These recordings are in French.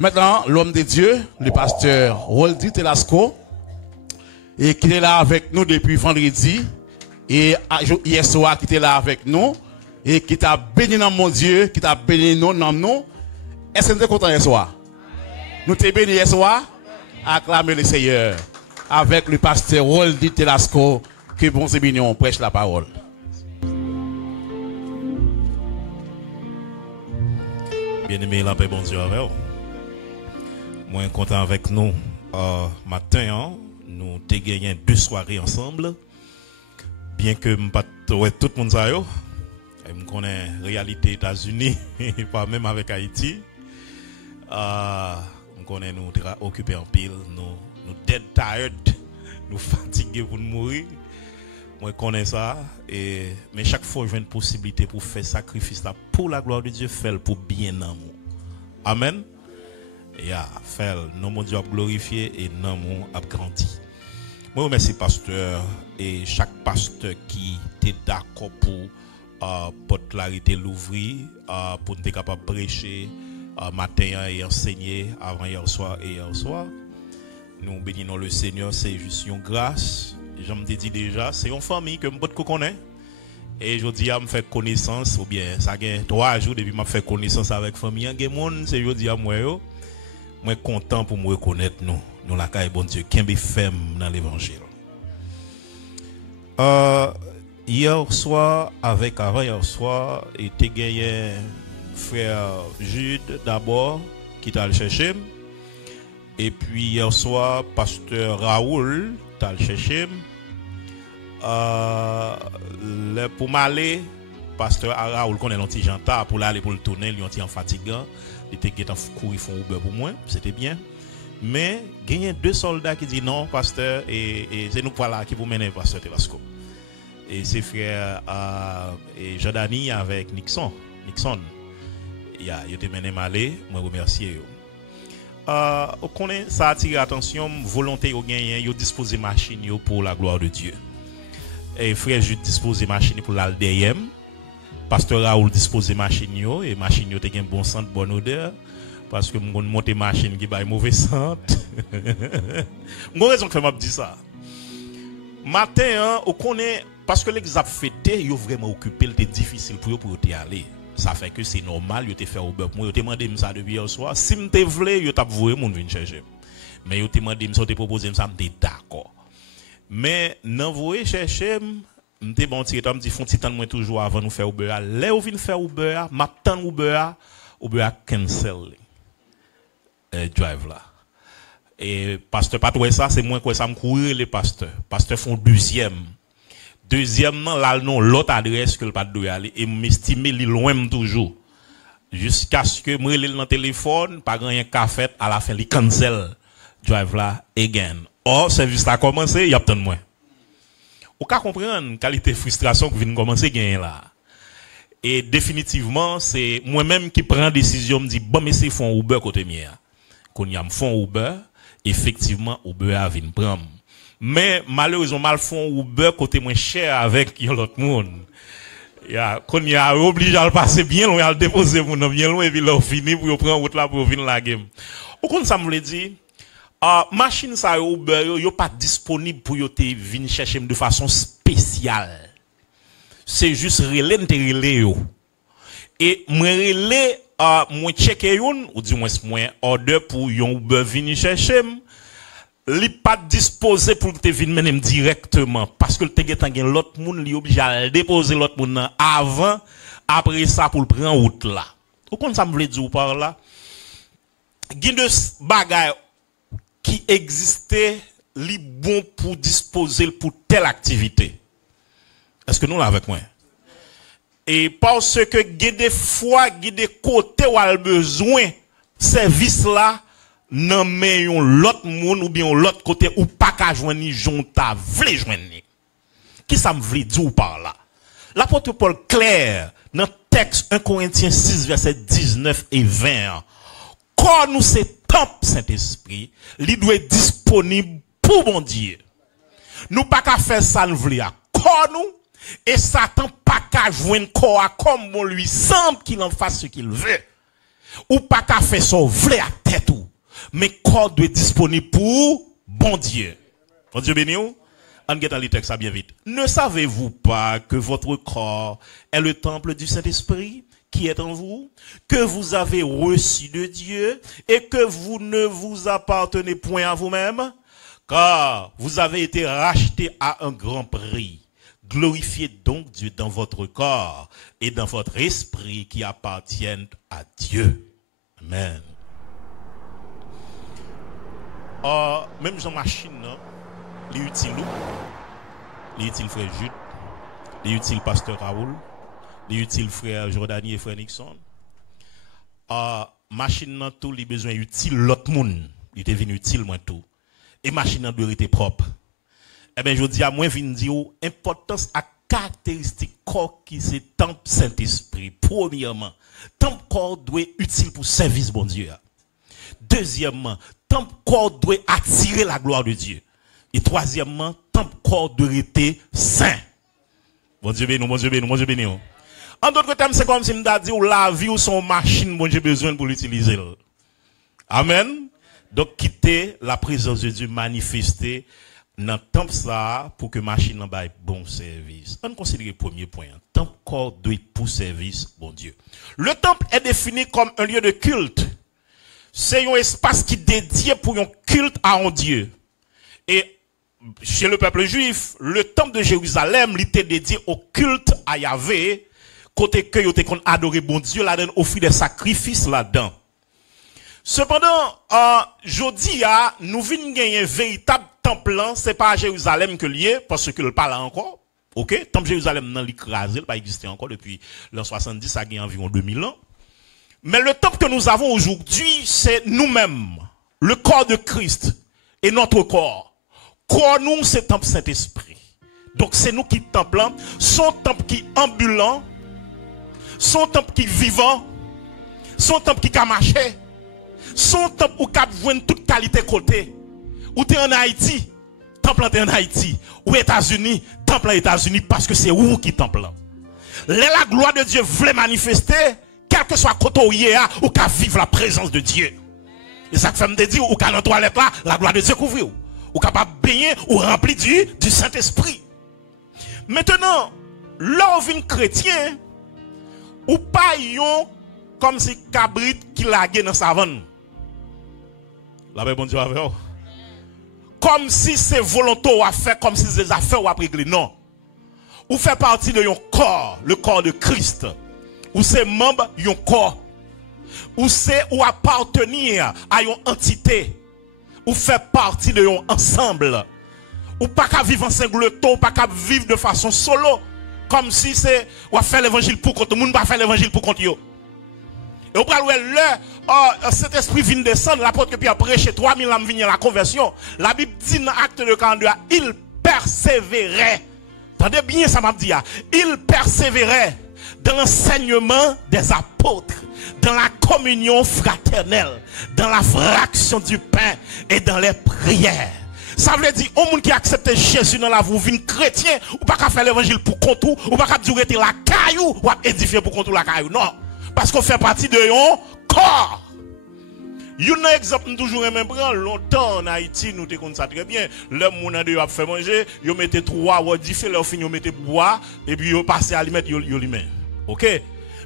Maintenant, l'homme de Dieu, le pasteur Roldi Telasco, et qui est là avec nous depuis vendredi, et hier soir qui était là avec nous, et qui t'a béni dans mon Dieu, qui t'a béni nous dans nous. Est-ce que nous sommes contents hier soir? Nous t'es béni hier soir? Acclamez le Seigneur avec le pasteur Roldi Telasco, que bon c'est mignon, prêche la parole. Bien-aimé, la paix, bon Dieu avec vous. Moi, content avec nous. Matin, hein, nous avons gagné 2 soirées ensemble. Bien que je ne pas tout le monde ça, je connais la réalité des États-Unis, pas même avec Haïti. Je connais nous occupés en pile, nous dead tired, nous fatigués pour nous mourir. Moi, je connais ça. Mais chaque fois, j'ai une possibilité pour faire sacrifice là pour la gloire de Dieu, faire pour bien amour. Amen. Faire non mon Dieu a glorifié et non mon a grandi. Moi, remercie pasteur et chaque pasteur qui était d'accord pour clarité l'ouvrir, pour être capable de prêcher matin et enseigner avant hier soir et hier soir. Nous bénissons le Seigneur, c'est juste une grâce. Je me dis déjà, c'est une famille que je connais. Et je dis à me faire connaissance, ou bien ça fait 3 jours depuis que je fais connaissance avec la famille. C'est je dis à moi, je suis content pour me reconnaître nous la caille bon Dieu, qui est ferme dans l'évangile. Hier soir, avant hier soir, il était gagné frère Jude d'abord, qui t'a cherché. Et puis hier soir, pasteur Raoul t'a cherché. Pour m'aller, pasteur Raoul connaît l'anti janta pour aller pour le tourner, il est en fatigant, il était en courir font Uber pour moi, c'était bien. Mais il y a 2 soldats qui disent non, pasteur, et c'est nous voilà qui vous menez pasteur Telasco. Et ses frères Jordani avec Nixon. Il a été mené malé, moi remercier. On connaît ça attire l'attention, volonté au gagner, il disposer machine pour la gloire de Dieu. Et frère Jude dispose machine pour l'ALDM. Pasteur Raoul dispose machine et machine te gen bon sent, bonne odeur parce que mon monter machine qui ba mauvais sent. Mon raison que m'a dit ça. Matin on connaît parce que l'examen fêté, yo vraiment occupé, c'était difficile pour y aller. Ça fait que c'est normal, yo te fait au beurre. Moi yo te demandé ça depuis hier soir. Si m'te vle, yo t'a voué moun vinn chercher. Mais yo te demandé ça te proposer ça m'te d'accord. Mais non vous chercher m'te bon ti me dit font ti temps moi toujours avant nous faire Uber là ou vinn faire Uber m'attend Uber cancel drive là et pasteur pas trouver ça c'est moi quoi ça me courir les pasteurs font deuxièmement là non l'autre adresse que le pas doit aller et m'estimer li loin toujours jusqu'à ce que me relève dans téléphone pas rien qu'a fait à la fin li cancel drive là again. Or, service a commencé, il y a peut-être moins. Ou qu'à comprendre qualité de frustration que vient commencer gagner là. Et définitivement, c'est moi-même qui prends décision, me dit bon mais c'est font Uber côté mien. Quand y a me font Uber, effectivement Uber a vinn prendre. Mais malheureusement mal font Uber côté moins cher avec l'autre monde. Quand y a obligé à le passer bien loin, à le déposer mon bien loin et puis là fini pour prendre route là pour venir la game. Au compte ça me le dit machine ça Uber yo pas disponible pour yo te venir chercher de façon spéciale. C'est juste relé yo. Et moi relé moi checker yon ou du moins moi order pour yon Uber venir chercher li pas disposé pour te venir mener directement parce que le te gen l'autre monde li obligé à déposer l'autre monde avant après ça pour le prendre route là. Ou kon ça me veut dire par là gen de bagay qui existait li bon pour disposer pour telle activité. Est-ce que nous là avec moi? Et parce que des fois, des côtés où a besoin service là nan men yon l'autre monde ou bien l'autre côté ou pas ka joindre ni jonta vle joindre. Qui ça me vle dire par là? L'apôtre Paul clair dans texte 1 Corinthiens 6 verset 19 et 20. Quand nous c'est temple Saint-Esprit, il doit être disponible pour bon Dieu. Nous pas qu'à faire ça nous voulons corps nous et Satan pas qu'à joindre corps comme bon lui semble qu'il en fasse ce qu'il veut. Ou pas qu'à faire ça vrai à tête ou. Mais corps doit être disponible pour bon Dieu. Bon Dieu béni ou? On get dans les textes ça bien vite. Ne savez-vous pas que votre corps est le temple du Saint-Esprit qui est en vous, que vous avez reçu de Dieu et que vous ne vous appartenez point à vous-même, car vous avez été rachetés à un grand prix. Glorifiez donc Dieu dans votre corps et dans votre esprit qui appartiennent à Dieu. Amen. Même Jean Machine, il est utile, il est utile frère Jude, il est utile pasteur Raoul, il est utile frère Jordani et frère Nixon. Machine nan tout, il besoin utile l'autre monde, il était venu utile moi tout. Et machine nan doit être propre. Eh bien je dis à moi vinn dire importance à caractéristique corps qui c'est temple Saint-Esprit. Premièrement, temple corps doit être utile pour service bon Dieu. Deuxièmement, temple corps doit attirer la gloire de Dieu. Et troisièmement, temple corps doit être saint. Bon Dieu béni, bon Dieu béni, bon Dieu béni. En d'autres termes, c'est comme si nous avons dit la vie ou son machine, bon Dieu besoin pour l'utiliser. Amen. Donc quitter la présence de Dieu manifestée dans le temple ça pour que machine en baille bon service. On considère le premier point. Temple corps doit être pour service bon Dieu. Le temple est défini comme un lieu de culte. C'est un espace qui est dédié pour un culte à un Dieu. Et chez le peuple juif, le temple de Jérusalem était dédié au culte à Yahvé, côté que yo te kon adorer bon Dieu là-dedans, offrir des sacrifices là-dedans. Cependant, jodi a nous vinn gagner un véritable temple, c'est pas à Jérusalem que lié parce que le pas là encore. OK, temple Jérusalem nan l'écrasé, pas existé encore depuis l'an 70, ça a gagné environ 2000 ans. Mais le temple que nous avons aujourd'hui, c'est nous-mêmes, le corps de Christ et notre corps. Corps nous, c'est temple Saint-Esprit. Donc c'est nous qui templons, son temple qui ambulant, son temple qui vivant, son temple qui a marché, son temple où cap joindre toute qualité côté. Ou t'es en Haïti, temple en Haïti, ou États-Unis, temple en États-Unis parce que c'est où qui temple. La gloire de Dieu voulait manifester, quel que soit côté où il y a, ou qu'à vivre la présence de Dieu. Et ça fait me dire ou qu'à dans toilette là, la gloire de Dieu couvre ou capable baigner ou rempli du Saint-Esprit. Maintenant, l'orvin chrétien ou pas yon comme si cabrit qui laguait dans savane. La paix bon Dieu avec vous. Comme si c'est volontaire à faire, comme si c'est des affaires ou à régler. Non. Ou fait partie de yon corps, le corps de Christ. Ou c'est membre yon corps. Ou c'est ou appartenir à yon entité. Ou fait partie de yon ensemble. Ou pas qu'à vivre en singleton, ou pas qu'à vivre de façon solo. Comme si c'est ou à faire l'évangile pour contre. Tout le monde va faire l'évangile pour contre yo. Et au pral cet esprit vient descendre, l'apôtre Pierre prêché 3000 ans venir la conversion. La Bible dit dans acte de 42, il persévérait. Attendez bien ça m'a dit. Il persévérait dans l'enseignement des apôtres, dans la communion fraternelle, dans la fraction du pain et dans les prières. Ça veut dire, au monde qui accepte Jésus dans la vie, vient chrétien, ou pas qu'à faire l'évangile pour compte, ou pas qu'à dire la caillou, ou à édifier pour compte la caillou. Non. Parce qu'on fait partie de yon corps. Yon exemple, nous toujours même prendre longtemps en Haïti, nous te connaissons ça très bien. Le monde a fait manger, yon mettez 3 ou 10 leur fin, yon mettez bois, et puis yon passe à mettre, yon li met. OK?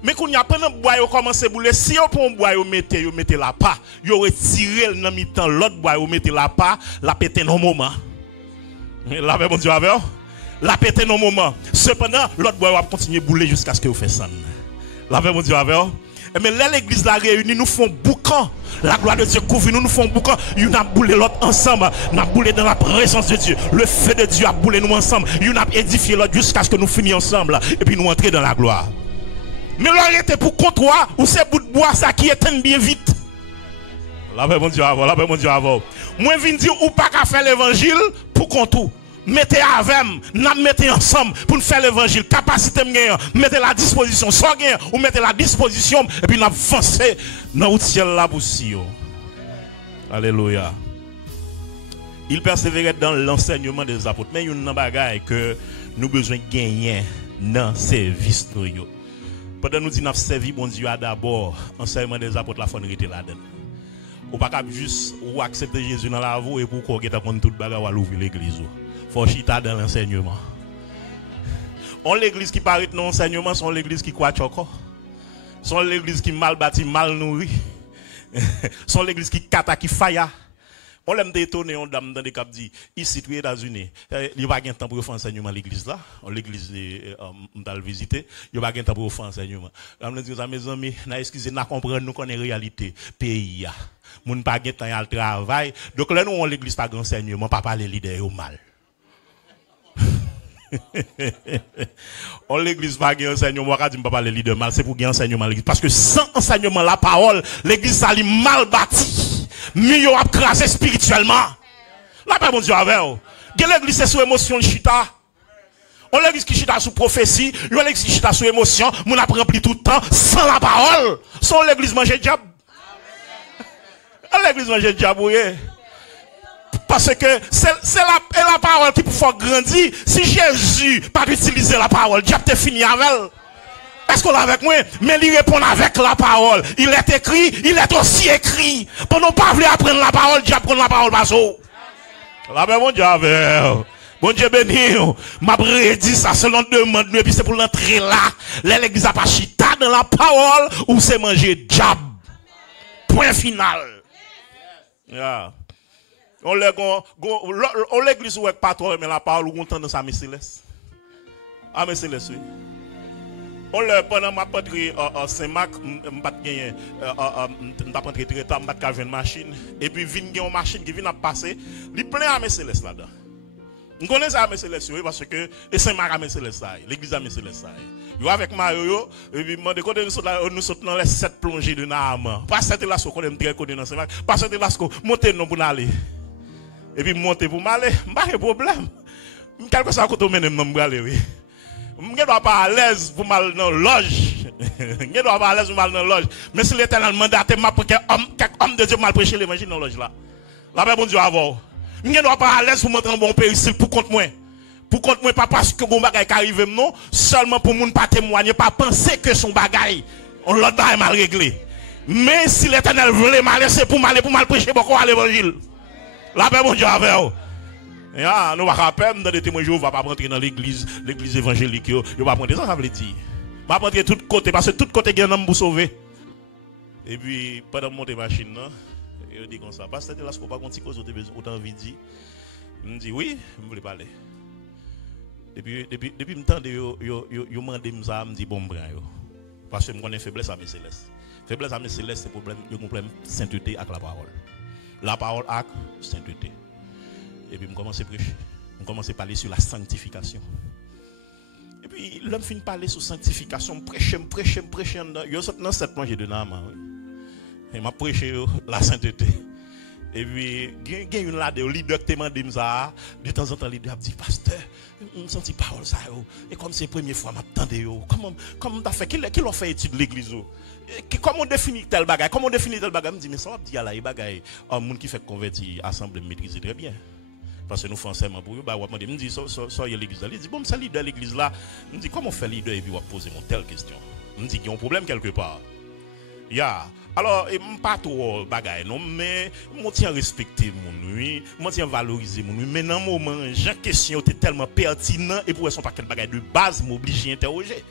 Mais quand y a pendant bois, yon commence à bouler, si yon prend bois, yon mettez la pas, yon retire le nan mi-temps, l'autre bois, yon mettez la pas, la pété non moment. La paix, bon Dieu, avec la pété non moment. Cependant, l'autre bois va continuer à bouler jusqu'à ce que vous fassiez ça. La paix, mon Dieu, avec vous. Mais là, l'église la réunie, nous font boucan. La gloire de Dieu couvre, nous font boucan. Nous avons boulé l'autre ensemble. Nous avons boulé dans la présence de Dieu. Le feu de Dieu a boulé nous ensemble. Nous avons édifié l'autre jusqu'à ce que nous finissions ensemble. Et puis nous entrions dans la gloire. Mais l'arrêter pour comptoir, ou c'est bout de bois, ça qui éteint bien vite. La paix, mon Dieu, avec vous. La paix, mon Dieu, avec vous. Moi, je viens dire, ou pas qu'à faire l'évangile pour comptoir. Mettez avec, nous mettez ensemble pour nous faire l'évangile. Capacité, mettez la disposition. Soit gain, ou mettez la disposition. Et puis nous avançons dans le ciel là pour si. Alléluia. Il persévérait dans l'enseignement des apôtres. Mais il y a une bagaille que nous avons besoin de gagner dans le service. Pendant nous disons servi bon Dieu d'abord, enseignement des apôtres la fonne était là-dedans. Ou pas cap juste ou accepter Jésus dans la vie et pour qu'on ait toute bagarre ou ouvrir l'église. Faut chita dans l'enseignement. On l'église qui paraît dans l'enseignement, sont l'église qui croit encore. Sont l'église qui mal bâtie, mal nourrie. Sont l'église qui kata, qui faya. On l'aime détonner, on dame dans des cap dit, ici, aux États-Unis, il n'y a pas de temps pour faire enseignement à l'église là. L'église, on va le visiter, il n'y a pas de temps pour faire enseignement. Je me dis, mes amis, excusez, nous comprenons, nous connaissons la réalité, pays. Nous n'avons pas de temps à travail. Donc là, nous, on l'église pas d'enseignement, pas parler leader au mal. On l'église pas de enseignement, on ne pas parler leader mal, c'est pour gagner enseignement à l'église. Parce que sans enseignement, la parole, l'église, ça est mal bâtie. Mieux a crasé spirituellement. La paix, mon Dieu, avec vous. L'église, c'est sous émotion, le chita. On l'église qui chita sous prophétie, on l'église qui chita sous émotion, on a rempli tout le temps sans la parole. Sans l'église manger diable. L'église manger diable, oui. Parce que c'est la parole qui peut faire grandir. Si Jésus n'a pas utilisé la parole, diable t'es fini avec elle. Est-ce qu'on est avec moi? Mais il répond avec la parole. Il est écrit, il est aussi écrit. Pour ne pas vouloir apprendre la parole, Dieu apprend la parole, basso. La paix, mon Dieu, bon Dieu béni, m'a prédit ça selon demande, et puis c'est pour l'entrer là. L'église a pas chita dans la parole, ou c'est manger diable. Point final. Yeah. On l'église ou pas trop, mais la parole, ou on tendance à mes célestes. À mes célestes, oui. On le pendant ma patrie Saint-Marc, m'pas gagner m'pas rentrer très tard, m'pas une machine et puis vinn une machine qui vient à passer, il plein à mes célestes là-dedans. On connaît ça à mes célestes parce que et Saint-Marc à mes célestes ça, l'église à mes célestes ça. Yo avec Mario et puis demande côté nous saute dans les 7 plongées de Naam. Pas cette là ce qu'on aime très connu dans Saint-Marc, pas cette là ce monter non pour aller. Et puis monter pour m'aller, pas de problème. Quelque chose à côté mener non pour aller oui. Je ne dois pas à l'aise pour mal dans la loge. Je ne dois pas à l'aise pour mal dans la loge. Mais si l'Éternel mandaté m'a pour quelques hommes de Dieu mal prêcher l'évangile dans la loge là. La paix, bon Dieu, avant. Je ne dois pas à l'aise pour montrer un bon péril pour contre moi. Pour contre moi, pas parce que mon bagage arrive non, seulement pour mon pas témoigner, pas penser que son bagage, on l'a mal réglé. Mais si l'Éternel voulait mal laisser pour mal prêcher beaucoup à l'évangile. La paix, bon Dieu, avant. Ya, nous va rappeler dans des témoins Jéhovah pas rentrer dans l'église évangélique yo va prendre ça veut dire. Va prendre tout côté parce que tout côté gagne homme pour sauver. Et puis pendant monter machine là, il dit comme ça parce que là ce qu'on pas conti cause autant envie dire. Il me dit oui, je voulais parler. Depuis me tande yo mandé ça me dit bon brin yo. Parce que me connais faiblesse à mes célestes. Faiblesse à mes célestes c'est problème sainteté avec la parole. La parole avec sainteté. Et puis, je commence à prêcher. Je commence à parler sur la sanctification. Et puis, l'homme finit de parler sur la sanctification. Prêcher. Je suis dans 7 mois, j'ai donné un main. Et je prêche la sainteté. Et puis, il y a une là de leader qui m'a dit ça. De temps en temps, le leader dit, pasteur, je sens parole ça. Et comme c'est la première fois, je m'attendais. Comment tu as fait? Qui l'a fait étude de l'église? Comment on définit tel bagage? Comment on définit tel bagage? Je me dis, mais ça va dire là, il bagage. Un monde qui fait convertir, assemblée, maîtriser très bien. Parce que nous faisons enseignement pour eux, je me dis, soyez l'église là. Il dit, bon, ça leader de l'église là. Je me dis, comment on fait leader et puis on va poser une telle question? Je me dis qu'il y a un problème quelque part. Ya. Alors, je ne pas trop bagaille, non, mais je tiens à respecter mon nuit, je tiens à valoriser mon nuit. Mais dans le moment, j'ai question est tellement pertinent et pour elles sont pas quel bagaille de base, je m'oblige à interroger.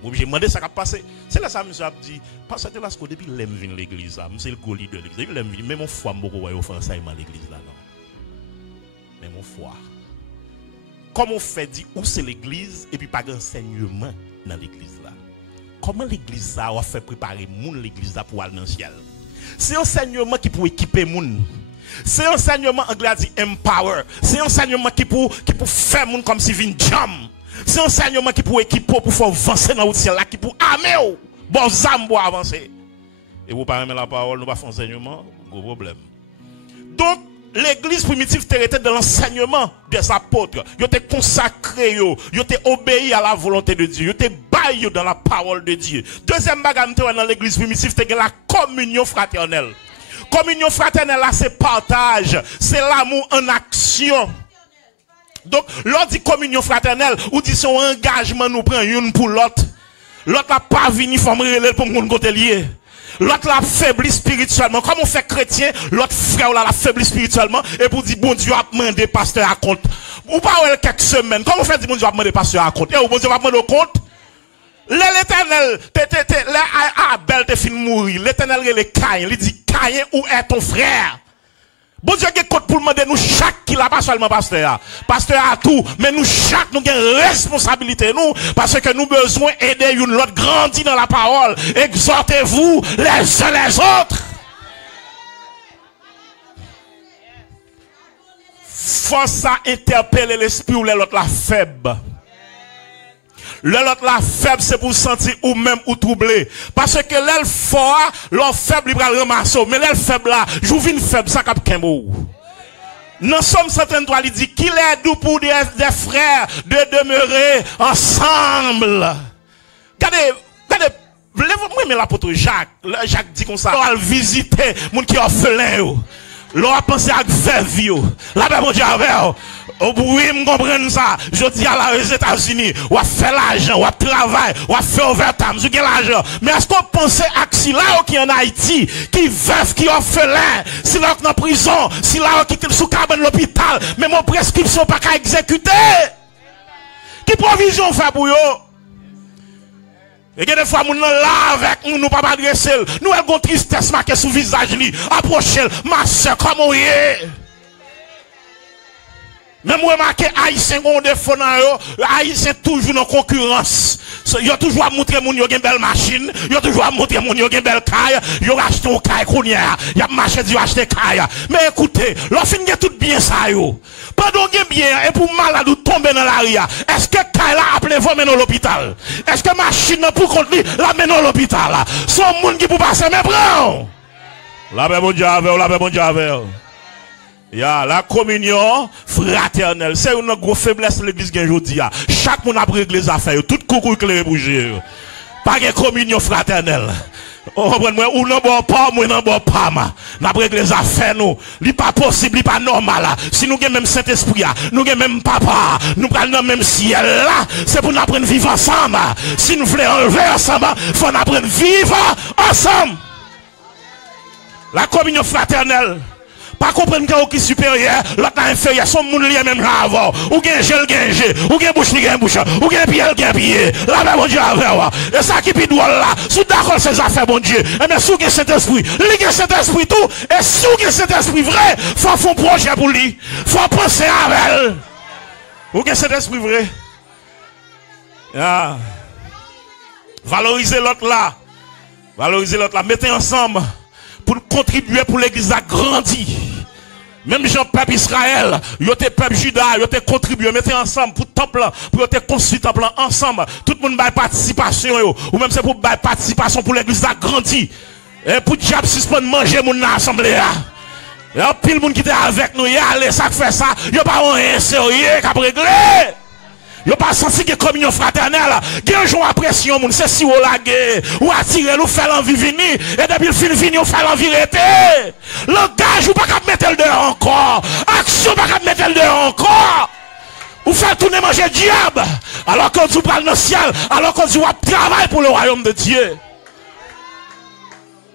Je m'oblige à demander ça qui a passé. C'est là ça, monsieur a dit, parce que là, depuis que j'aime venir l'église là, c'est le go leader de l'église. Depuis que mais mon foi, je ne vais pas faire l'église là, non. Mais mon foi. Comment on fait dire où c'est l'église et puis pas d'enseignement dans l'église là? Comment l'église ça a fait préparer moun l'église là pour aller dans le ciel? C'est enseignement qui peut équiper moun. C'est enseignement anglais dit empower. C'est enseignement qui peut faire moun comme si vin jam. C'est enseignement qui peut équiper pour faire avancer dans le ciel là qui peut armer bon zam pour avancer. Et vous pas aimer la parole, nous pas faire enseignement, gros problème. Donc l'église primitive était dans l'enseignement des apôtres. Ils étaient consacrés, ils étaient obéis à la volonté de Dieu. Ils étaient baillés dans la parole de Dieu. Deuxième bagage dans l'église primitive, c'était la communion fraternelle. Communion fraternelle, là, c'est partage. C'est l'amour en action. Donc, lors dit communion fraternelle, ou dit son engagement nous prend une pour l'autre. L'autre n'a pas venu former pour mon côté lié. L'autre l'a faibli spirituellement. Comme on fait chrétien, l'autre frère l'a faibli spirituellement. Et pour dire, bon Dieu a demandé pasteur à compte. Ou pas quelques semaines. Comment on fait dire, bon Dieu a demandé pasteur à compte? Et bon Dieu va demander au compte? L'éternel, Abel te fin mourir. L'éternel, il Caïn. Il dit, Caïn, où est ton frère? Bon Dieu, il y a pour demander nous chaque qui l'a pas seulement pasteur. Pasteur a tout, mais nous chaque nous avons responsabilité nous parce que nous besoin aider une l'autre grandir dans la parole. Exhortez-vous les uns les autres. Force à interpeller l'esprit ou l'autre la faible. L'autre la faible, c'est pour sentir ou même ou troublé. Parce que l'aile fort, l'autre faible, il va le ramasser. Mais l'aile faible là, j'ouvre une faible, ça cap kembo. Nous sommes certains droits, il dit qu'il est doux pour des frères de demeurer ensemble. Regardez, moi, mais l'apôtre Jacques dit comme ça. On va visiter, moun qui est orphelin. L'on a pensé à veuve. La paix, mon Dieu, avec. Oui, je comprends ça. Je dis à la aux États-Unis, on a fait l'argent, on a travaillé, on a fait overtime, on a l'argent. Mais est-ce qu'on pense à qui là qui en Haïti, qui veuve, qui orphelin, si là qui en prison, si là qui est sous cabane l'hôpital, mais mon prescription pas qu'à exécuter? Qui provision fait pour eux? Et des fois, nous là avec nous, nous pas adresser. Nous avons tristesse marquée sur le visage, approchez, ma soeur, comment vous êtes? Même moi, marqué Haïtien, on défaut dans eux, Haïtien toujours dans concurrence. Ils ont toujours à montrer mon yo une belle machine, ils ont toujours à montrer mon yo une belle caille, ils ont acheté une caille qu'on y a, ils ont marché, ils ont acheté caille. Mais écoutez, l'offre est tout bien ça yo. Pendant que bien, et pour malade ou tomber dans l'arrière, est-ce que caille là appelé vous mener à l'hôpital? Est-ce que machine pour contre la mène à l'hôpital? Son monde qui pour passer, mais prends! La paix, bon Dieu, la paix, bon Dieu, la communion fraternelle, c'est une grosse faiblesse de l'église aujourd'hui. Chaque monde a réglé les affaires, tout coucou éclairé bouger. Pas de communion fraternelle. Ou non bon pas, moi non bon pas. N'a réglé les affaires nous. Li pas possible, li pas normal. Si nous avons même Saint-Esprit, nous avons même papa, nous prenons le même ciel là, c'est pour nous apprendre à vivre ensemble. Si nous voulons enlever ensemble, il faut nous apprendre à vivre ensemble. La communion fraternelle. Pas comprendre qu'il qui est supérieur, l'autre inférieur, son monde lié même avant. Ou gen gel gen gel, ou gen bouche gen bouche, ou gen pied gen pied. La paix, mon Dieu, avec. Et ça qui pide là, sous d'accord ces affaires, mon Dieu. Et bien, sous gen cet esprit, li gen cet esprit tout, et sous gen cet esprit vrai, faut faire un projet pour lui. Faut penser à elle. Ou gen cet esprit vrai. Yeah. Valoriser l'autre là. Valoriser l'autre là. Mettez ensemble pour contribuer pour l'église à grandir. Même Jean peuple Israël, ils ont peuple Juda, ils ont contribué, mettez ensemble pour temple, pour construire temple ensemble. Tout le monde a participation, ou même c'est pour participation pour l'église à grandir. Et pour diable suspendre manger mon assemblée. Et un pile monde qui était avec nous, allez, ça fait ça, il n'y a pas rien sérieux qui a réglé. Il n'y a pas senti que communion fraternelle, il y a un jour à pression, c'est si vous laguez, ou attirer, ou faire l'envie venir, et depuis le fin vini, ou faire l'envie rester. Langage, ou pas qu'à mettre le dehors encore. Action, pas qu'à mettre le dehors encore. Ou faire tourner manger diable, alors qu'on vous parle dans le ciel, alors qu'on vous travaille pour le royaume de Dieu.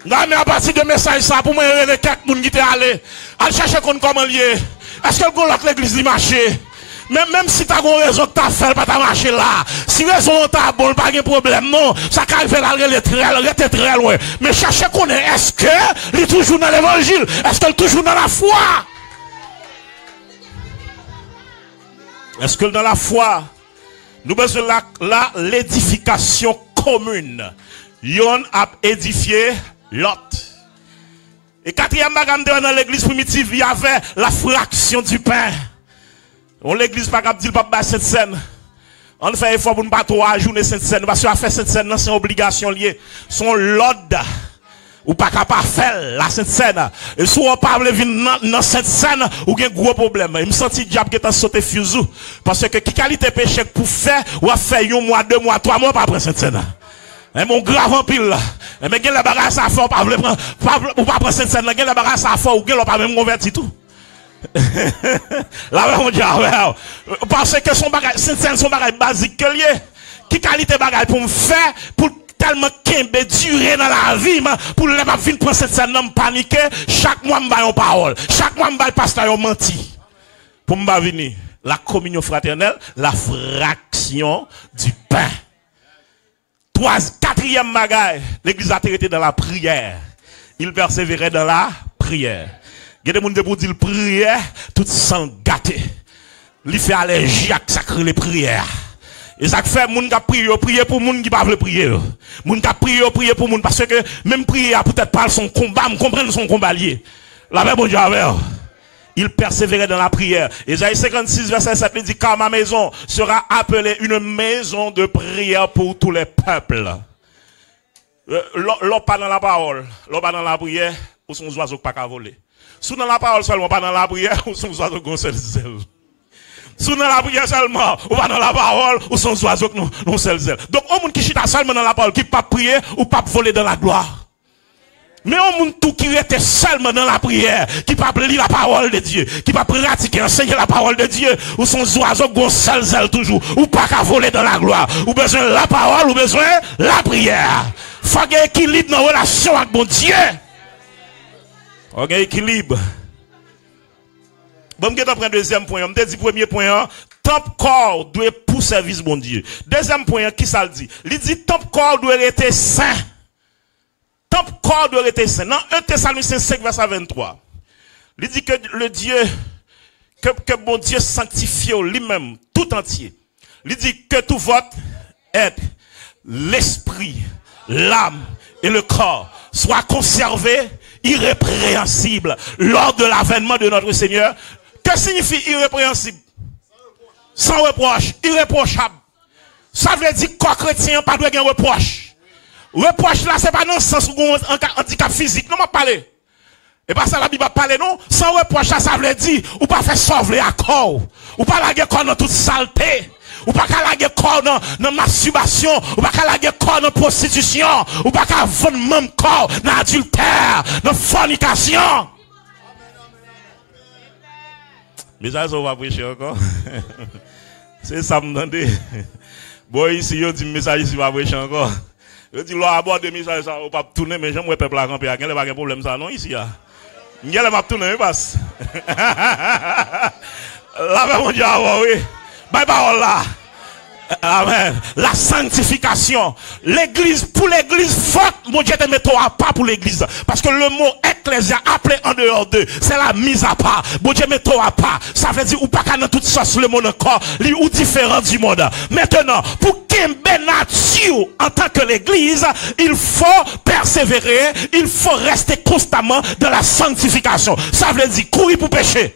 Non, mais à partir de message, ça, pour moi, il y a quelques personnes qui sont allés, à chercher comment lier. Est-ce que l'autre l'église dit marcher? Même si tu as une raison que tu as fait, pas ta marcher là. Si raison ta bonne, pas de problème, non. Ça quand fait la très loin. Mais cherchez qu'on est, est-ce que il est toujours dans l'évangile? Est-ce qu'il est toujours dans la foi? Est-ce que dans la foi, nous besoin là l'édification commune. Yon a édifié l'autre. Et quatrième bagage dans l'église primitive, il y avait la fraction du pain. On l'église pas capable dire pas cette scène. On fait effort pour ne pas trop ajourner cette scène parce que faire cette scène c'est une obligation liée. Son l'ordre ou pas capable faire la cette scène. Et si on parle venir dans cette scène ou un gros problème. Il me senti diable qui est sauté fuseau parce que qui qualité péché pour faire ou à faire 1 mois, 2 mois, 3 mois pas après cette scène. Et mon grave en pile là. Mais gen la bagage ça fort pas prendre ou pas prendre cette scène là, gen la bagage ça fort ou gen pas même converti tout. Là, on dit, parce que son bagage, c'est son bagage basique que lié. Qui qualité bagage pour me faire, pour tellement kembe durer dans la vie, pour le m'a vinn prendre cette scène non paniquer, chaque mois m'ba une parole, chaque mois m'ba pasteur menti. Pour m'ba venir la communion fraternelle, la fraction du pain. Quatrième bagaille, l'église a été dans la prière. Il persévérait dans la prière. Il y a des gens qui disent prière, tout sang gâté. Il fait allergie à sacrer les prières. Et ça fait moun qui prier pour moun qui pas veut prier. Moun qui prier pour moun parce que même prier peut-être pas son combat, comprendre son combat lié. La même bon Dieu avec. Il persévérait dans la prière. Ésaïe 56 verset 7 il dit car ma maison sera appelée une maison de prière pour tous les peuples. L'on pas dans la parole, l'on pas dans la prière, ou son oiseau pas qu'à voler. Sous dans la parole seulement pas dans la prière, ou son oiseau qu'on seul zèle. Sous dans la prière seulement, ou pas dans la parole, ou son oiseau que nous seul zèle. Donc, on monde qui chita seulement dans la parole, qui pas prier, ou pas voler dans la gloire. Mais on monde tout qui était seulement dans la prière, qui pas lire la parole de Dieu, qui pas pratiquer, enseigner la parole de Dieu, ou son oiseau qu'on seul zèle toujours, ou pas qu'à voler dans la gloire, ou besoin de la parole, ou besoin de la prière. Faut qu'il y ait équilibre dans la relation avec mon Dieu. Faut qu'il y ait équilibre. Bon, je vais prendre deuxième point. Je dit premier point, temple corps doit pour service bon Dieu. Deuxième point, qui ça le dit? Il dit temple corps doit être saint. Temple corps doit être saint. Dans 1 Thessaloniciens 5 verset 23. Il dit que le Dieu, que bon Dieu sanctifie lui-même tout entier. Il dit que tout votre être, l'esprit, l'âme et le corps soient conservés irrépréhensibles lors de l'avènement de notre Seigneur. Que signifie irrépréhensible? Sans reproche, irréprochable. Ça veut dire que chrétien pas de reproche. Reproche là, c'est pas dans le sens où on a un handicap physique. Non, m'a parlé. Et pas ça la Bible a parlé, non? Sans reproche là, ça veut dire, ou pas faire sauver à corps. Ou pas laguer corps dans toute saleté. Ou pas qu'à laguer corps dans masturbation. Ou pas qu'à laguer corps dans prostitution. Ou pas qu'à vendre même corps dans adultère, dans fornication. Mais ça, on va prêcher encore. C'est ça, me demandez. Bon, ici, il dit, message ici, va prêcher encore. Je dis, là, aborde des messages, ça, on va tourner, mais j'aime le peuple à camper. Il n'y a pas de problème, ça, non, ici, là. Il y a pas de tourner, mais passe. Là, mon Dieu, oui. Bye, parole là. Amen. La sanctification. L'église, pour l'église forte, mon Dieu te met à part pour l'église. Parce que le mot ecclésia appelé en dehors d'eux, c'est la mise à part. Mon Dieu met à part. Ça veut dire, ou pas qu'à dans toute sauce le monde encore, ou différent du monde. Maintenant, pour qu'il nature en tant que l'église, il faut persévérer, il faut rester constamment dans la sanctification. Ça veut dire, courir pour pécher.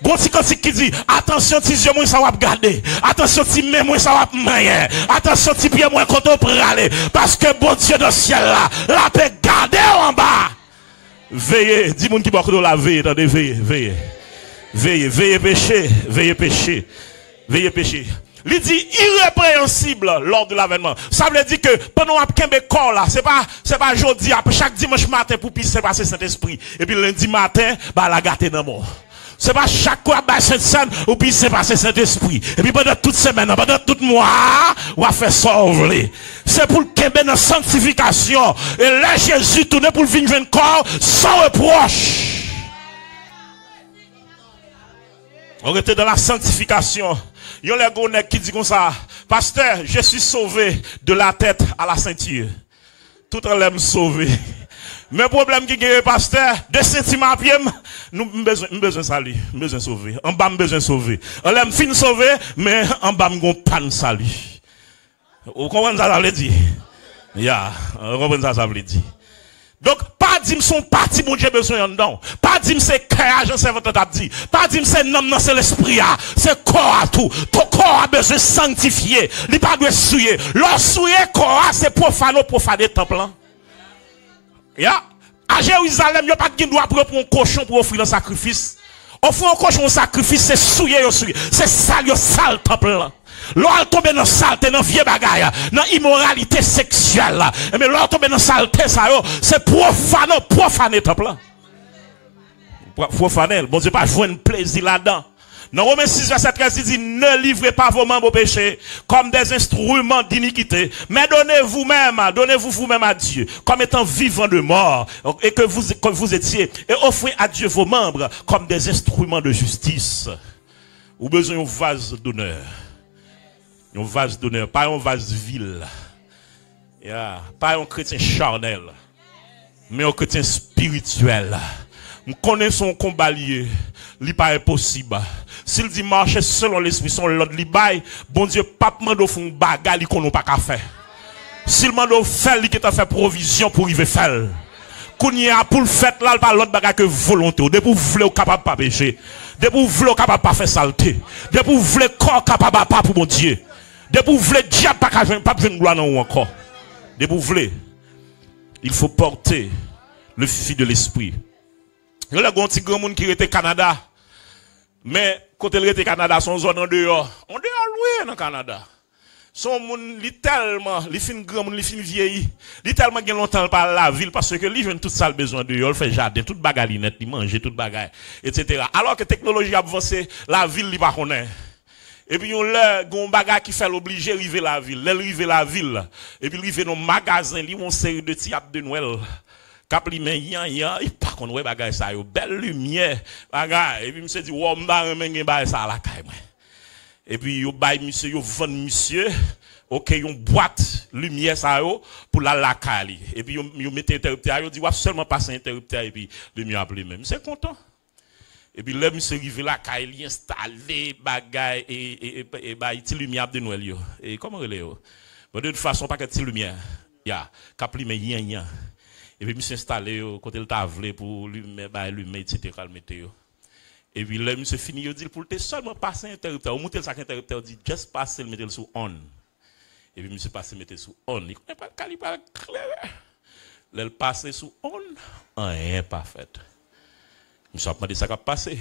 Bon, si quand qui dit, attention, si yeux moi ça va garder. Attention, si mes moi ça va manger. Attention, si pied moi quand on prale. Parce que bon Dieu dans le ciel là, la paix garder en bas. Veillez, dis moun qui boit de la veille, attendez, veillez, veillez. Veillez, veillez péché, veillez péché. Veillez péché. Il dit irrépréhensible lors de l'avènement. Ça veut dire que pendant un corps là, c'est pas jeudi, chaque dimanche matin pour pisser passer Saint-Esprit. Et puis lundi matin, bah la gâter dans mort. C'est pas chaque fois bah cette scène ou puis c'est passé Saint-Esprit. Et puis pendant toute semaine, pendant tout mois, on va faire sauver. C'est pour qu'il y ait une sanctification. Et là Jésus tourne pour venir corps sans reproche. On était dans la sanctification. Il y a les gars qui disent comme ça, pasteur, je suis sauvé de la tête à la ceinture. Tout en l'aime sauvé. Mais problème qui est pasteur, de sentiments à pied, nous besoin salut, besoin sauver. En bas besoin sauver. On l'aime fin sauver, mais en bas on pas de salut. Vous comprenez ça veut dire? Vous comprenez ça veut dire? Donc, pas dire son parti, mon Dieu, besoin dedans. Pas dire c'est cœur, j'en sais votre t'a dit. Pas dire c'est nom, non, c'est l'esprit, c'est corps à tout. Ton corps a besoin de sanctifier. Il pas de souiller. Leur souiller corps, c'est profaner le temple. À Jérusalem, il n'y a pas de droit pour un cochon pour offrir un sacrifice. Offrir un cochon un sacrifice, c'est souiller, c'est sale temple. L'on tombe dans saleté, dans vieux bagaille, dans immoralité sexuelle. Mais l'on tombe dans saleté, c'est profaner temple. Profaner, bon Dieu pas jouer un plaisir là-dedans. Dans Romains 6, verset 13, il dit, ne livrez pas vos membres au péché comme des instruments d'iniquité, mais donnez-vous vous-même à Dieu, comme étant vivants de mort, et que vous étiez, et offrez à Dieu vos membres comme des instruments de justice. Ou besoin d'un vase d'honneur. Un vase d'honneur, pas un vase vil. Pas un chrétien charnel, mais un chrétien spirituel. Nous connaissons son combat lié. Li pas impossible. S'il dit marcher selon l'esprit, son l'autre li bail, bon Dieu, pas mando font bagarre li qu'on pas qu'à faire. S'il mando fait li qui t'a fait provision pour y faire. Kounya pour le fait là pas l'autre bagarre que volonté. Depuis vous voulez capable pas pécher. Depuis vous voulez capable pas faire saleté. Depuis vous voulez corps capable pas pour mon Dieu. Depuis vous voulez diable pas besoin gloire non encore. Depuis vous voulez, il faut porter le fil de l'esprit. Il y a un petit grand monde qui était au Canada. Mais, côté le Canada, son zone en dehors. On dehors loin dans le Canada. Son monde, il tellement, il fin grand monde, il fin vieilli. Il tellement gagne longtemps par la ville parce que lui, tout ça le besoin de il fait jardin, toute bagalinette, il mange, toute bagaille, etc. Alors que la technologie a avancé, la ville, il pas connaît. Et puis, on a un bagage qui fait l'obliger d'arriver la ville. L'arriver la ville. Et puis, il dans le magasin, il y a une série de tiapes de Noël. Cap li men il pas qu'on ouais bagay ça yo belle lumière bagay et puis monsieur dit wow m'ba remen gen bagay ça la caille moi et puis yo bay monsieur yo vend monsieur OK yon boîte lumière ça yo pour la caille et puis yo mettez interrupteur yo dit wa seulement passer interrupteur et puis lumière appelé même c'est content et puis là monsieur rivé la caille li installer bagay et bay ti lumière de Noël yo et comment relé yo de toute façon pas que ti lumière ya cap li men yan et puis, je suis installé côté le tavle pour lui etc. Et puis, là, je fini, il dit, pour te seulement passer un interrupteur. Ou monter ça interrupteur, dit, juste passer, le mettre sous on. Et puis, je suis passé, mettre sous on. Il ne connaît pas le calibre clair. Là, il passe sous on, rien pas fait. Je me suis demandé ça qui a passé.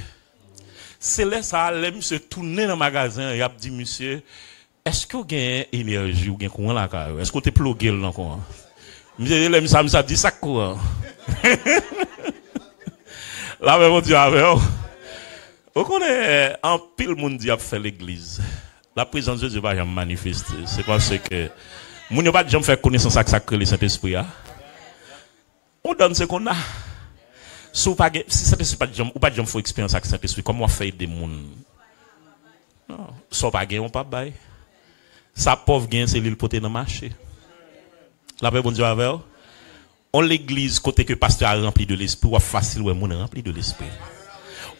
C'est là, ça, là, je suis tourné dans le magasin, et a dit, monsieur, est-ce que vous avez énergie ou vous avez courant là? Est-ce que vous avez plugué là? Je me dit ça quoi. Là, mon Dieu, vous connaissez, en pile monde dit a fait l'église. La présence de Dieu va jamais manifester. C'est parce que moun yo pas jamais faire connaissance avec sacré le Saint-Esprit. On donne ce qu'on a. Si Saint-Esprit pas jamais ou pas jamais faut expérience avec Saint-Esprit, comment on fait des moun? Non, so pas gain on pas bail. Sa pauvre gain c'est l'île poté dans marché. La paix, bon Dieu, avec vous. On l'église, côté que pasteur a rempli de l'esprit, ou facile, ou moun rempli de l'esprit.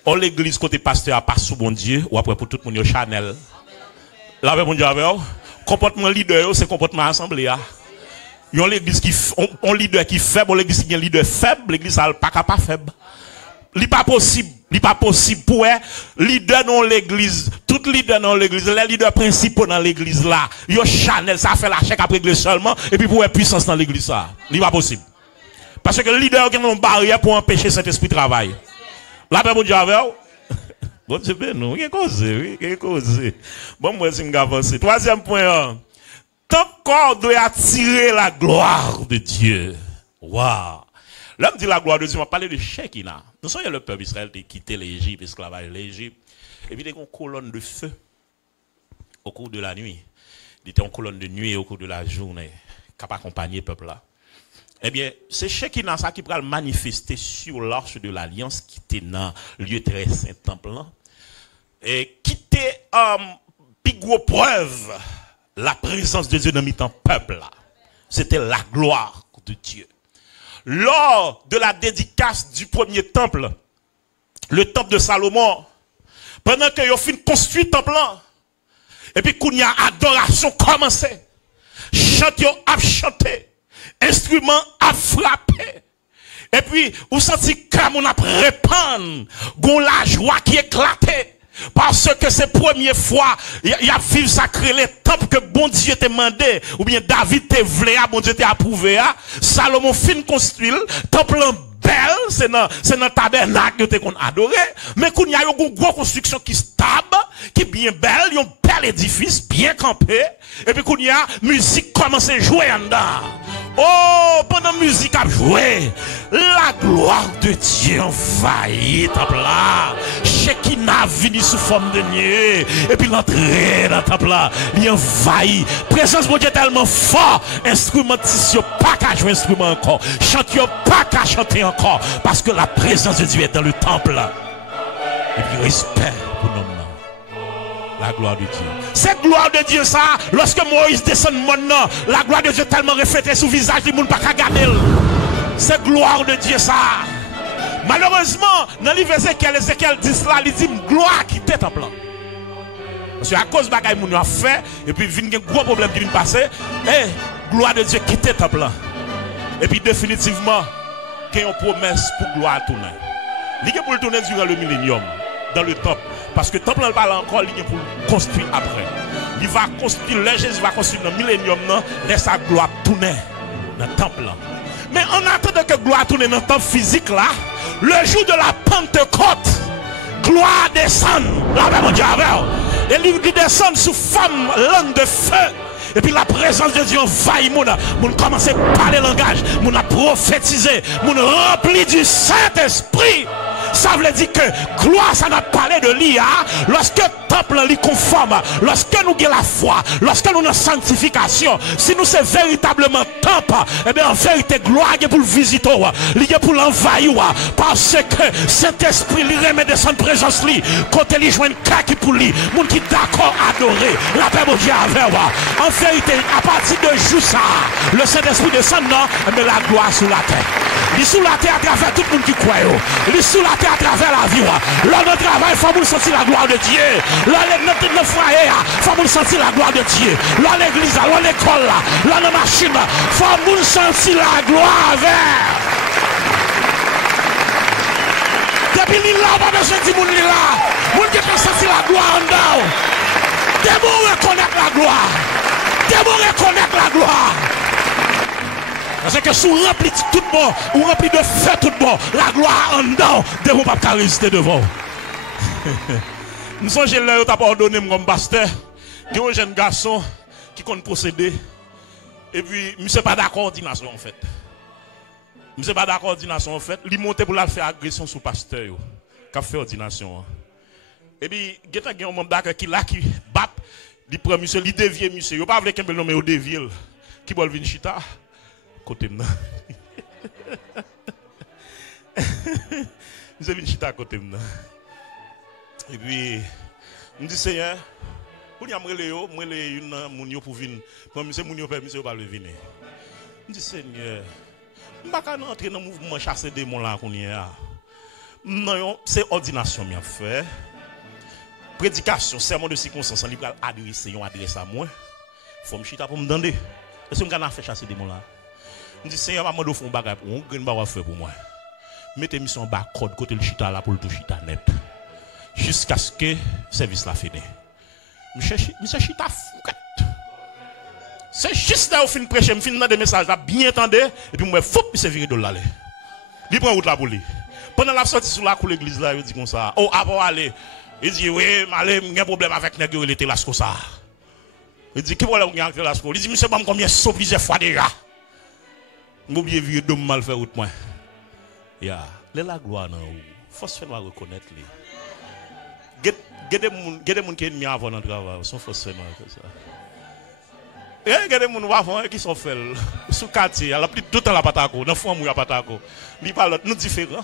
On l'église, côté pasteur a pas sous bon Dieu, ou après pour tout le monde, Chanel. La paix, bon Dieu, avec vous. Comportement leader, c'est comportement assemblée. Yon l'église qui, on leader qui faible, l'église qui est leader faible, l'église n'a pas faible. Li pas possible pour leader dans l'église, tout leader dans l'église, les leaders principaux dans l'église là, yo Chanel ça fait la chèque après l'église seulement et puis pour puissance dans l'église ça. Li pas possible. Parce que le leader a une barrière pour empêcher cet esprit de travail. La paix bon Dieu avec bon Dieu ben nous, qu'est cause. Bon moi si m'avancer. Troisième point. Ton corps doit attirer la gloire de Dieu. Waouh. L'homme dit la gloire de Dieu, on va parler de Shekinah. Nous sommes le peuple Israël qui quitté l'Égypte, esclavage l'Égypte. Et puis, il y a une colonne de feu au cours de la nuit. Il était en colonne de nuit au cours de la journée, qui a accompagné le peuple là. Eh bien, c'est Shekinah ça qui pourra manifester sur l'arche de l'Alliance qui était dans le lieu très saint temple là. Et qui était plus grosse preuve la présence de Dieu dans le peuple là. C'était la gloire de Dieu. Lors de la dédicace du premier temple, le temple de Salomon, pendant que yo fin construit le temple là, et puis qu'il y a adoration commencé, chante a chanté, instrument a frappé, et puis vous sentez comme on a répandre, gon la joie qui éclatait. Parce que c'est la première fois, il y a vivre sacré les temples que bon Dieu t'a demandé, ou bien David t'a voulu, bon Dieu t'a approuvé, Salomon fin construit, temple belle, c'est dans tabernacle que qu'on adoré, mais qu'on y a une grosse construction qui stable, qui est bien belle, un bel édifice, bien campé, et puis qu'on y a musique commence à jouer en dedans. Oh, pendant la musique a joué, la gloire de Dieu envahit le temple là. Shekinah venu sous forme de nuée. Et puis l'entrée dans le temple là, il envahit. Présence de Dieu tellement fort. Instrumentiste, pas qu'à jouer instrument encore. Chanteur, pas qu'à chanter encore. Parce que la présence de Dieu est dans le temple là. Et puis respect pour nous. La gloire de Dieu. Cette gloire de Dieu, ça, lorsque Moïse descend maintenant, la gloire de Dieu tellement reflétée sur le visage du monde, pas qu'à garder. Cette gloire de Dieu, ça. Malheureusement, dans le livre Ézéchiel dit cela, il dit gloire qui était en plan. Parce que à cause de bagaille moun a fait, et puis il y a un gros problème qui vient passer, et gloire de Dieu qui était en plan. Et puis définitivement, qu'il y a une promesse pour gloire à tourner. Il y a pour le tourner durant le millénium, dans le temple. Parce que le temple ne parle encore, il y a pour construire après. Il va construire, le Jésus va construire dans le millénium, laisse sa gloire tourner dans le temple. Mais en attendant que gloire tourne dans le temple physique là, le jour de la Pentecôte, gloire descend. Là, mon Dieu, et il descend sous forme langue de feu. Et puis la présence de Dieu envahit mon commence à parler langage, mon a prophétisé, mon rempli du Saint-Esprit. Ça veut dire que gloire, ça n'a parlé de l'IA. Lorsque le temple est conforme, lorsque nous avons la foi, lorsque nous avons la sanctification, si nous sommes véritablement temple, eh bien en vérité, gloire est pour le visiter, il est pour l'envahir, parce que cet esprit lui remet de son présence, quand il joue une claque pour lui, moun qui d'accord adorer, la paix de Dieu avec moi. En vérité, à partir de jour ça, le Saint-Esprit descend, mais la gloire sous la terre. Il est sous la terre à travers tout le monde qui croit. Il est sous la terre à travers la vie. Là, notre travail, il faut nous sentir la gloire de Dieu. Là, notre foyer, il faut nous sentir la gloire de Dieu. Là, l'église, là, l'école, là, la machine, il faut nous sentir la gloire avec. Depuis l'île là, on va besoin de dire l'île là. Moun qui peut sentir la gloire en dedans. Dès qu'on reconnaît la gloire. Dès qu'on reconnaît la gloire. Parce que sous rempli de tout bon, ou rempli de feu tout bon, la gloire en dedans, de vous pas résister devant. Nous sommes là, où tu as pardonné comme pasteur, il y a un jeune garçon qui compte procéder, et puis, je ne suis pas d'accord coordination en fait. Je ne suis pas d'accord coordination en fait. Il monte pour la faire agression sur le pasteur, qui a fait ordination. Et puis, il y a un membre d'accord qui là, qui bat, il prend monsieur, il dévie monsieur. Il n'y a pas avec un nom, mais il dévie, qui va venir chita. Côté moi. Je viens chita à côté moi. Et puis, je dis Seigneur, pour y amener Léo, moi les une mounio pour venir. Pour monsieur mounio permis monsieur pas le venir. Je dis Seigneur, je ne vais pas entrer dans le mouvement chasser des démons là qu'on y a. Non, c'est ordination bien fait. Prédication, sermon de circonstance, il va adresser à moi. Il faut me chita pour me demander. Est-ce que je vais faire chasser des démons là? Je dis, Seigneur, je vais faire un bagage pour moi. Je vais faire pour moi. Mettez mission en bas code côté le chita là pour le tout chita net. Jusqu'à ce que le service la fini. Monsieur chita fou. C'est juste là où je finis de prêcher, je finis dans des messages là, bien entendre, et puis je fou, puis c'est viré de là. Il prend route là pour lui. Pendant la sortie sur la cour l'église là, il dit comme ça. Oh, avant aller. Il dit, oui, il y a un problème avec les gens, il était là, ça. Il dit, qui va aller avec la Il dit, monsieur, je combien de plusieurs fois déjà. Je vais oublier vieux de mal faire route moi. Ya, la gloire non. Faut se faire reconnaître les. Gade moun qui ennemi avant dans travail, sont forcément comme ça. Gade moun avant qui sont fait sous quartier, la plus tout temps la patako, dans fond mouya patako. Li parle nous différent.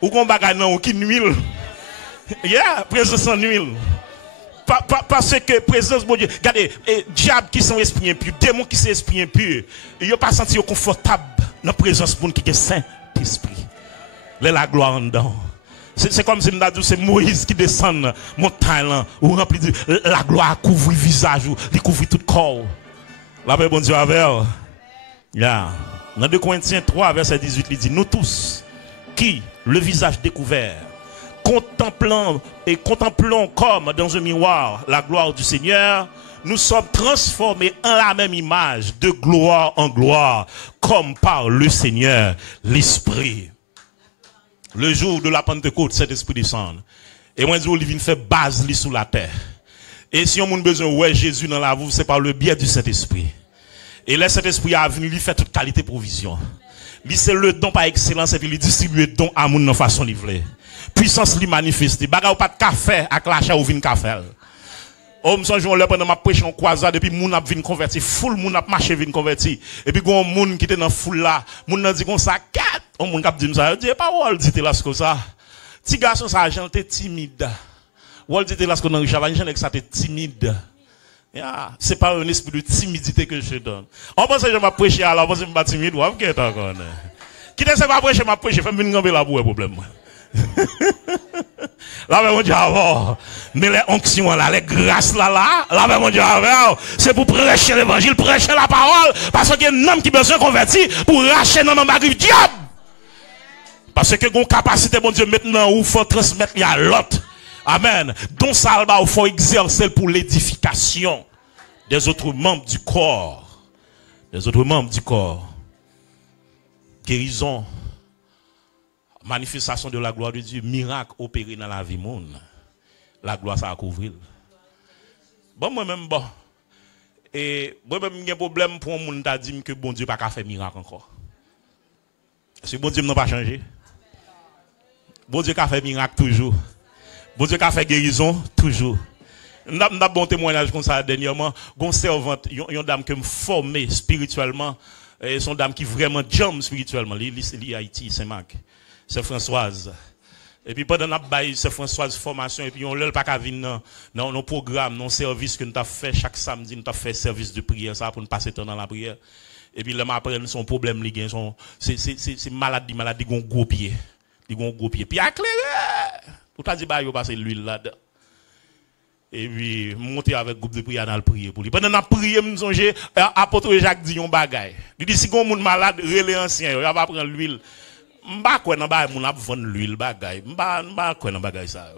Ou kon bagay non qui nuit. Ya, présence en nuit. Parce que présence de Dieu, regardez, diable qui sont esprits impurs, démons qui sont esprits impurs, ils n'ont pas senti confortable dans la présence de qui est Saint-Esprit. La gloire en dedans. C'est comme si c'est Moïse qui descend montagne ou rempli de la gloire couvre le visage, couvre tout le corps. La paix bon Dieu avec. Yeah. Dans 2 Corinthiens 3 verset 18 il dit nous tous qui le visage découvert contemplons comme dans un miroir la gloire du Seigneur, nous sommes transformés en la même image de gloire en gloire comme par le Seigneur l'Esprit. Le jour de la Pentecôte, cet esprit descend. Et moi, je dis, il vient faire base sur la terre. Et si on a besoin de Jésus dans la vie, c'est par le biais du Saint-Esprit. Et là, cet esprit a venu lui faire toute qualité provision. Lui, c'est le don par excellence et puis lui distribue le don à mon façon livrée. Puissance lui manifeste. Baga ou pas de café, avec l'achat ou vin café. Oh, me songe on le pendant ma prêche en croisade et puis moun a vinn converti, full moun a marché vinn converti. Et puis gon moun qui était dans foule là, moun nan dit comme ça, kat. On moun k'ap dit ça, dit parole dit là ce que ça. Ti garçon ça agent t'es timide. Wol dit là ce que dans Richard Van que ça t'es timide. Yeah, c'est pas un esprit de timidité que je donne. On pense que je m'a prêché alors, on pense que je suis timide, ou ok encore. Qui ne sait pas prêcher, m'a prêché, fait venir gamber là pour problème. Là, mon Dieu, mais les onctions là, les grâces là, mon Dieu, c'est pour prêcher l'évangile, prêcher la parole, parce qu'il y a un homme qui a besoin de convertir pour racheter dans le bagage diable. Parce que une capacité, mon Dieu, maintenant, où il faut transmettre à l'autre. Amen. Donc, ça, il faut exercer pour l'édification des autres membres du corps. Des autres membres du corps. Guérison. Manifestation de la gloire de Dieu, miracle opéré dans la vie monde. La gloire ça a couvrir. Bon moi-même bon. Et moi-même j'ai un problème pour mon t'a dit que bon Dieu pas qu'à faire miracle encore. Est-ce que bon Dieu n'a pas changé? Bon Dieu qu'a fait miracle toujours. Bon Dieu qu'a fait guérison toujours. N'a bon témoignage comme ça dernièrement, gon servante, yon dame que me formé spirituellement, et son dame qui vraiment jam spirituellement, li Haïti Saint-Marc. C'est Françoise. Et puis pendant notre bail, c'est Françoise formation. Et puis on l'a pas qu'à venir dans nos programmes, nos services que nous avons fait chaque samedi, nous avons fait service de prière, ça pour nous passer temps dans la prière. Et puis là, m'apprendre son problème, c'est maladie, gon gros pied. Ils gon gros pied. Puis à clair, tout a dit, bah, il passer l'huile là-dedans. Et puis, monter avec groupe de prière dans le prier pour lui. Pendant la prière, me songe, apôtre Jacques dit un bagay. Il dit, si gon moun malade, relé ancien, il va prendre l'huile. M'ba quoi nan ba moun ap vendre l'huile bagay m'ba quoi nan bagay ça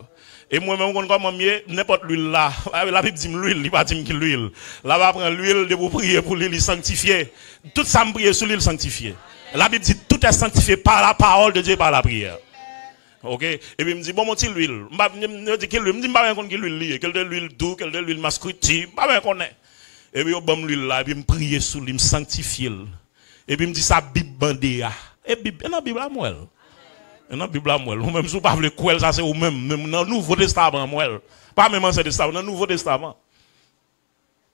et moi même kon comment mieux n'importe l'huile là la Bible dit l'huile il pas dit qui l'huile là va prendre l'huile de pour prier pour lui sanctifier tout ça me prier sur l'huile sanctifier la Bible dit tout est sanctifié par la parole de Dieu par la prière. OK et puis me dit bon mon petit l'huile m'ba dit que l'huile me dit m'ba connait qui l'huile lié quelle de l'huile doux quelle de l'huile masculine m'ba connait et puis on bam l'huile là et puis me prier sur lui me sanctifier et puis me dit ça Bible bandé. Et dans la Bible à moi. Dans la Bible à moi. Ou même si vous ne pouvez pas le ça c'est ou même dans le Nouveau Testament moi. Pas même dans le Testament, dans le Nouveau Testament.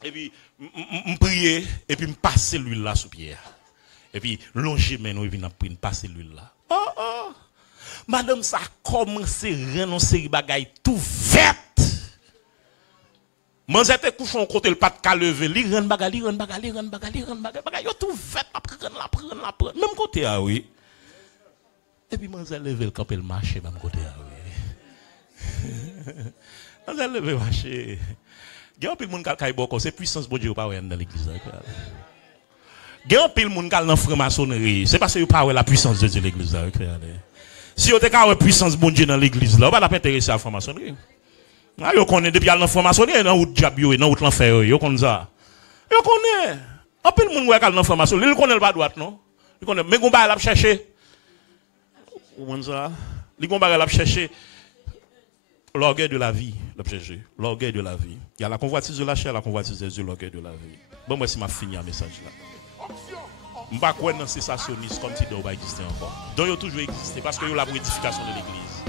Et puis me prier et puis me passer l'huile là sous pierre. Et puis longer maintenant et puis me passer l'huile là. Oh. Madame ça a commencé à renoncer bagaille tout vête. Moi j'étais couché en côté le pas de lever, li ren bagay yo tout fait prendre même côté ah oui. Et puis moi j'ai levé le camp et le marché même côté ah oui. Moi j'ai levé marché. Gen pile moun kal kay boko, c'est puissance bon Dieu pas dans l'église. Gen pile moun kal dans franc-maçonnerie, c'est parce que pas la puissance de Dieu l'église. Si vous avez la puissance bon Dieu dans l'église là, on va pas intéresser à la franc-maçonnerie. Yo connaît depuis à l'information dans route diable yo dans route l'enfer yo connaît ça. Yo connaît. En pile moun wè kal l'information, il connaît pas droite non. Il connaît mais gon ba la chercher. Ou connaît ça. Il gon ba la chercher l'orgueil de la vie, la chercher l'orgueil de la vie. Il y a la convoitise de la chair, la convoitise des yeux, l'orgueil de la vie. Bon moi si m'a fini un message là. M'pa quoi dans cessationniste comme si doit exister encore. Donc yo toujours exister parce que yo la édification de l'église.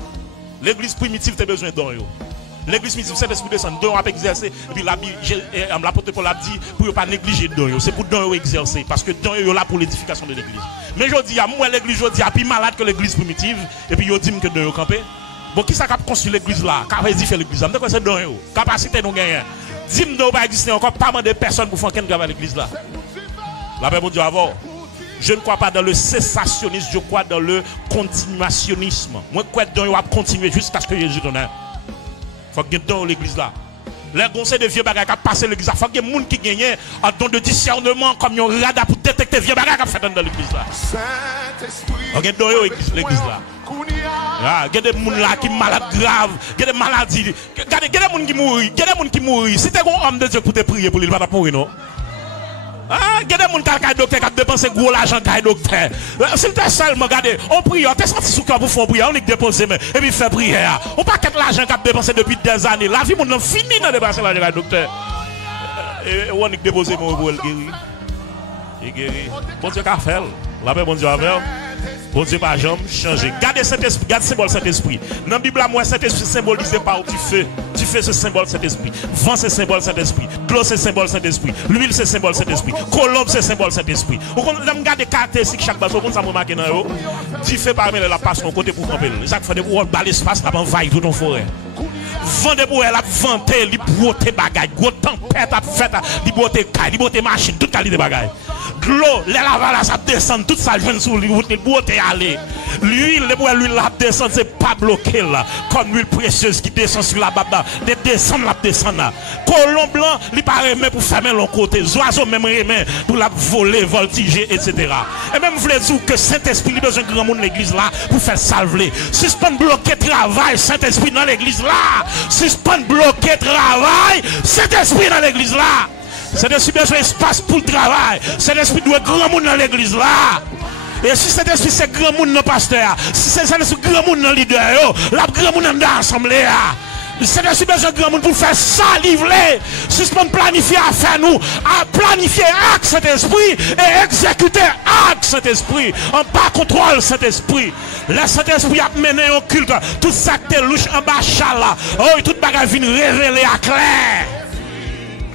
L'église primitive t'as besoin d'on yo. L'église primitive c'est l'esprit de sang don a exercer et puis l'apôtre Paul a dit pour ne pas négliger don yo, c'est pour don yo exercer parce que don yo là pour l'édification de l'église. Mais je dis à moi l'église je dis a plus malade que l'église primitive et puis yo dit que don yo camper. Bon qui ça cap construire l'église là, qu'a édifier l'église là, c'est don yo, capacité nous gagner. Dim don pas exister encore pas de personnes pour faire qu'un travail l'église là. La paix pour Dieu avant. Je ne crois pas dans le cessationnisme, je crois dans le continuationnisme. Moi, je crois que on va continuer jusqu'à ce que Jésus donne. Il faut que dans l'église là. Les conseils de vieux bagages qui passent l'église là. Il faut que les gens qui gagnent un don de discernement comme un radar pour détecter vieux bagages qui fait dans l'église là. Il faut que dans l'église là. Il y a des gens là qui sont malades graves. Il y a des maladies. Il y a des gens qui mourent. Il y a des gens qui mourent. Si tu es un homme de Dieu pour te prier pour lui, il ne va pas mourir non. Il y a des gens qui ont docteur qui dépensé gros l'argent qui docteur. S'il te seulement regardez, on prie, on te senti sous cœur pour faire prière, on est déposé et puis faire prière. On pas qu'être l'argent qui a dépensé depuis des années. La vie mon fini de dépenser l'argent qui docteur. Et on est déposé pour le guérir. Il guérit. Bon Dieu qu'a fait. La paix, bon Dieu a fait. Bon Dieu pas jamais changer. Gardez cet esprit, gardez symbole cet esprit. Dans la Bible, moi, cet esprit symbolise par du feu. Du feu, c'est symbole cet esprit. Vent, c'est symbole cet esprit. L'eau, c'est symbole cet esprit. L'huile, c'est symbole cet esprit. Colombe, c'est symbole cet esprit. Vous regardez caractéristiques chaque bateau, vous avez remarqué dans eux. Du feu parmi la passe, on côté pour camper. Chaque fois, vous avez l'espace, là, on va tout en forêt. Vende pour elle, vanter, li broter bagay, gros tempête a fait, li broter caille, li broter machine, toute qualité bagay. L'eau, les lavalas a descendre, tout ça jeune sur lui, li broter aller. L'huile, les bois, l'huile la descendre, c'est pas bloqué là, comme l'huile précieuse qui descend sur la baba, des descendre la descendre là. Colon blanc, li pas remet pour fermer l'autre côté, oiseau même remet pour la voler, voltiger, etc. Et même vous voulez dire que Saint-Esprit, il a besoin de grand monde dans l'église là, pour faire salver. Suspend bloquer travail, Saint-Esprit dans l'église là. Suspend bloquer travail, Saint-Esprit dans l'église là. Saint-Esprit besoin d'espace pour le travail. Saint-Esprit doit grand monde dans l'église là. Et si Saint-Esprit c'est grand monde dans le pasteur, si c'est grand monde dans le leader, la grand monde dans l'assemblée. Saint-Esprit besoin de grand monde pour faire ça, livrer. Suspend planifier à faire nous, à planifier acte Saint-Esprit et exécuter acte Saint-Esprit. En pas contrôle Saint-Esprit. Le Saint-Esprit a mené au culte. Tout ça que louche en bas chala. Oh, tout bagage vient révéler à clair.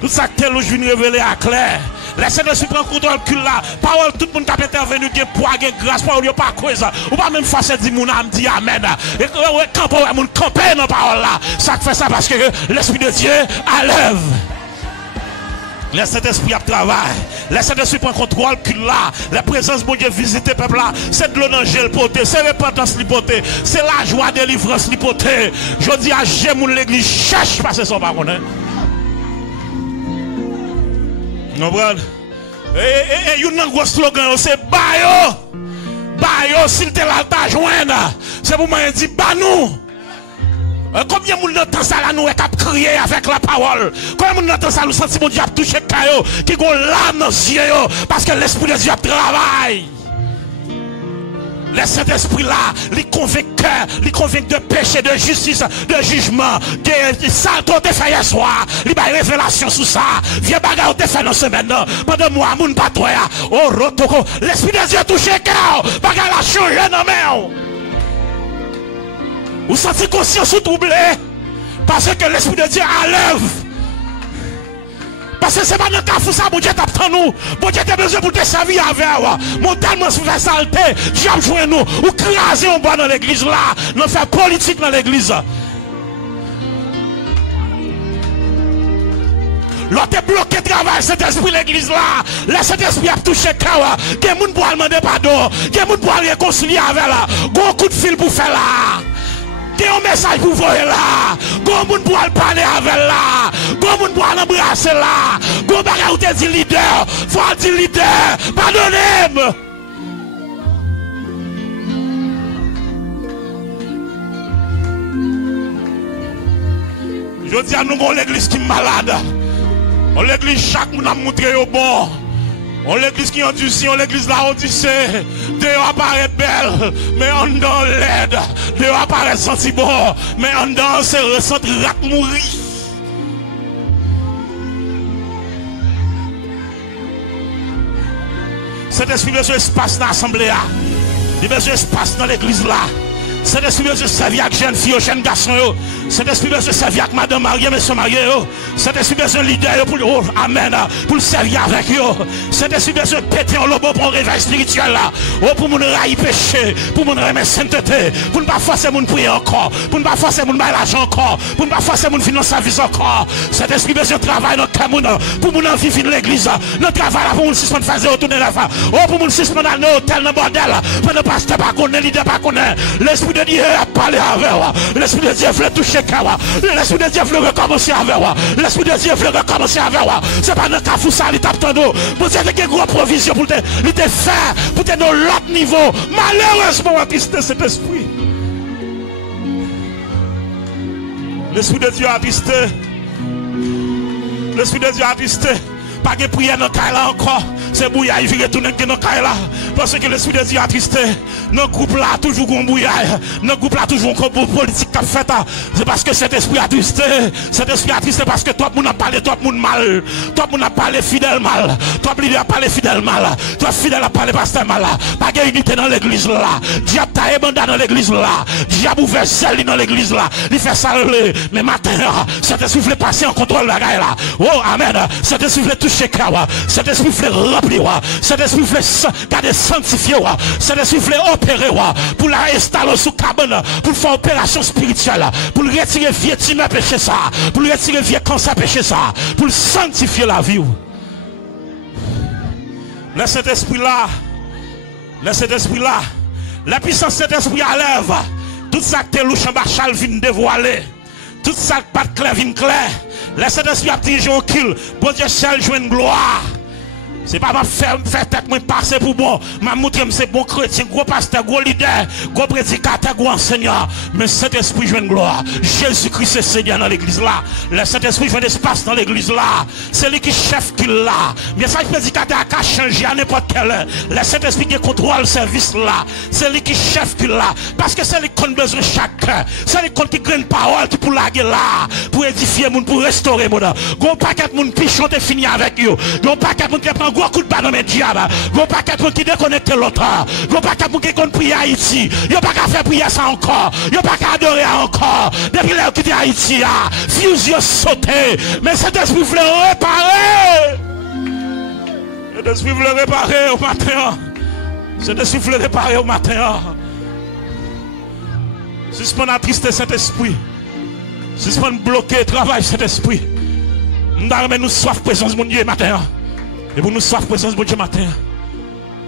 Tout ça que louche vient révéler à clair. Le Saint-Esprit prend contrôle culte là. Parole, tout le monde qui a intervenu, qui pour grâce, parole, il pas cause. Ou pas même face à dire mon âme dit amen. Et quand on va camper dans la parole là, ça fait ça parce que l'Esprit de Dieu a l'œuvre. Le Saint-Esprit a travail. Le Saint-Esprit prend contrôle culte là. La présence de Dieu visite le peuple là. C'est de l'angèle porté. C'est repentance porté. C'est la joie de délivrance porté. Je dis à j'aime l'église cherche parce que ça pas connaître. Et il y a un gros slogan, c'est Bayo. Bayo, s'il te l'a pas joindre. C'est pour moi dire, bah nous. Combien de monde entend ça là, nous, et crier avec la parole? Combien de monde entend ça, nous sentons mon Dieu a touché Kayo, qui ont l'âme dans les yeux, parce que l'Esprit de Dieu travaille. Le Saint-Esprit là, les convaincre de péché, de justice, de jugement, de ça, tout est fait hier soir, il y a une révélation sur ça, viens bagarre, te fait dans ce semaine, pendant moi, mon patrouille, oh, rotoko, l'Esprit de Dieu a touché Kayo, bagarre la changé dans main. Vous sentez conscience ou troublé? Parce que l'Esprit de Dieu a l'œuvre. Parce que c'est pas dans le cas où ça, bon Dieu t'attend nous. Bon Dieu t'as besoin pour te servir avec. Mon tellement se fait saleté, Dieu a joué nous. Ou craser en bas dans l'église là. Nous faire politique dans l'église. L'autre est bloqué travail, cet esprit l'église là. Là, cet esprit a touché Kawa. Il y a des gens pour demander pardon. Il y a des gens pour réconcilier avec là. Gros coup de fil pour faire là. Il y a un message pour voir là. Gros monde pour parler avec là. Gros monde pour l'embrasser là. Gros bagage où tu dis leader. Faut dire leader. Pardonnez-moi. Je dis à nous, on l'église qui est malade. On l'église chaque monde a montré au bon. On l'église qui est endurcie, on l'église là on dit c'est. Dehors apparaît belle, mais en dedans laide. Dehors apparaît senti bon, mais en dedans c'est ressenti rat mourir. Cet esprit besoin d'espace dans l'assemblée. Il besoin d'espace dans l'église là. Cet esprit besoin de servir avec jeunes filles, jeunes garçons. Cet esprit besoin de servir avec madame mariée, monsieur marié. Cet esprit besoin de leader pour amen, pour le servir avec eux. Cet esprit besoin de péter en lobo pour un réveil spirituel là. Pour mon railler péché, pour mon remettre sainteté, pour ne pas forcer mon prier encore, pour ne pas forcer mon bail l'argent encore, pour ne pas forcer mon financer sa vie encore. Cet esprit besoin de travail dans le Cameroun, pour mon envie de l'église, notre travail là, pour mon suspendre faire autour de la femme. Pour mon suspendre dans l'hôtel, dans le bordel, pour ne pas se pas connaître, leader pas connaître. L'esprit de Dieu a parlé avec moi. L'esprit de Dieu veut toucher Kawa. L'esprit de Dieu veut recommencer avec moi. L'esprit de Dieu veut recommencer avec moi. C'est pas dans le cas où ça, il tape ton dos. Vous avez une grosse provision pour te faire, pour te dans l'autre niveau. Malheureusement, on a attristé cet esprit. L'esprit de Dieu a attristé. L'esprit de Dieu a attristé. Pas de prière dans le cas là encore. C'est bouillard, il retourne dans le caille là. Parce que l'esprit de Dieu a attristé. Dans le groupe là, toujours un bouillard. Dans le groupe là, toujours un politique qui a fait. C'est parce que cet esprit a attristé. Cet esprit a attristé parce que tout le monde a parlé, tout le monde mal. Tout le monde a parlé fidèle mal. Tout le monde a parlé fidèle mal. Tout le fidèle a parlé pasteur mal. Pas de unité dans l'église là. Diable t'a ébandé dans l'église là. Diable ouvert celle dans l'église là. Il fait ça mais matin, cet esprit voulait passer en contrôle la gueule là. Oh, amen. Cet esprit voulait toucher cœur. Cet esprit voulait remplir. Cet esprit voulait garder sanctifier. Cet esprit voulait opérer pour la installer sous cabane, pour faire opération spirituelle, pour retirer vieux timé péché ça, pour retirer vieux cancer péché ça, pour sanctifier la vie. Laisse cet esprit là, laisse cet esprit là, la puissance de cet esprit à l'œuvre. Tout ça que louche en bachal vient dévoiler. Tout ça que pas de clair vient clair. Laisse cet esprit à diriger au kill. Bon Dieu seul joue une gloire. C'est pas ma faire tête moi passer pour bon. Ma montre c'est bon chrétien, gros pasteur, gros leader, gros prédicateur, gros enseignant. Mais cet esprit joue une gloire. Jésus-Christ est Seigneur dans l'église là. Le Saint-Esprit joue un espace dans l'église là. C'est lui qui chef qui l'a. Bien ça, le prédicateur a changé à n'importe quelle heure. Le Saint-Esprit qui contrôle le service là. C'est lui qui chef qui l'a. Parce que c'est lui qui a besoin de chacun. C'est lui qui a une parole qui pour laguer là. Pour édifier moun, pour restaurer moun. Gros paquet de moun pichon te fini avec eux. Gros paquet de moun qui prend gros coup de balle dans diable. Gros paquet de moun qui déconnecte l'autre. Gros paquet de moun qui compte prier Haïti. Yo pas qu'à faire prier ça encore. Yo pas qu'à adorer encore. Depuis là qui Haïti a. Fusion sauté. Mais cet esprit voulait réparer. Cet esprit voulait réparer au matin. Cet esprit voulait réparer au matin. Suspend la tristesse cet esprit. Suspend bloquer travail cet esprit. Nous soif présence de mon Dieu matin. Et pour nous soif présence de mon Dieu matin.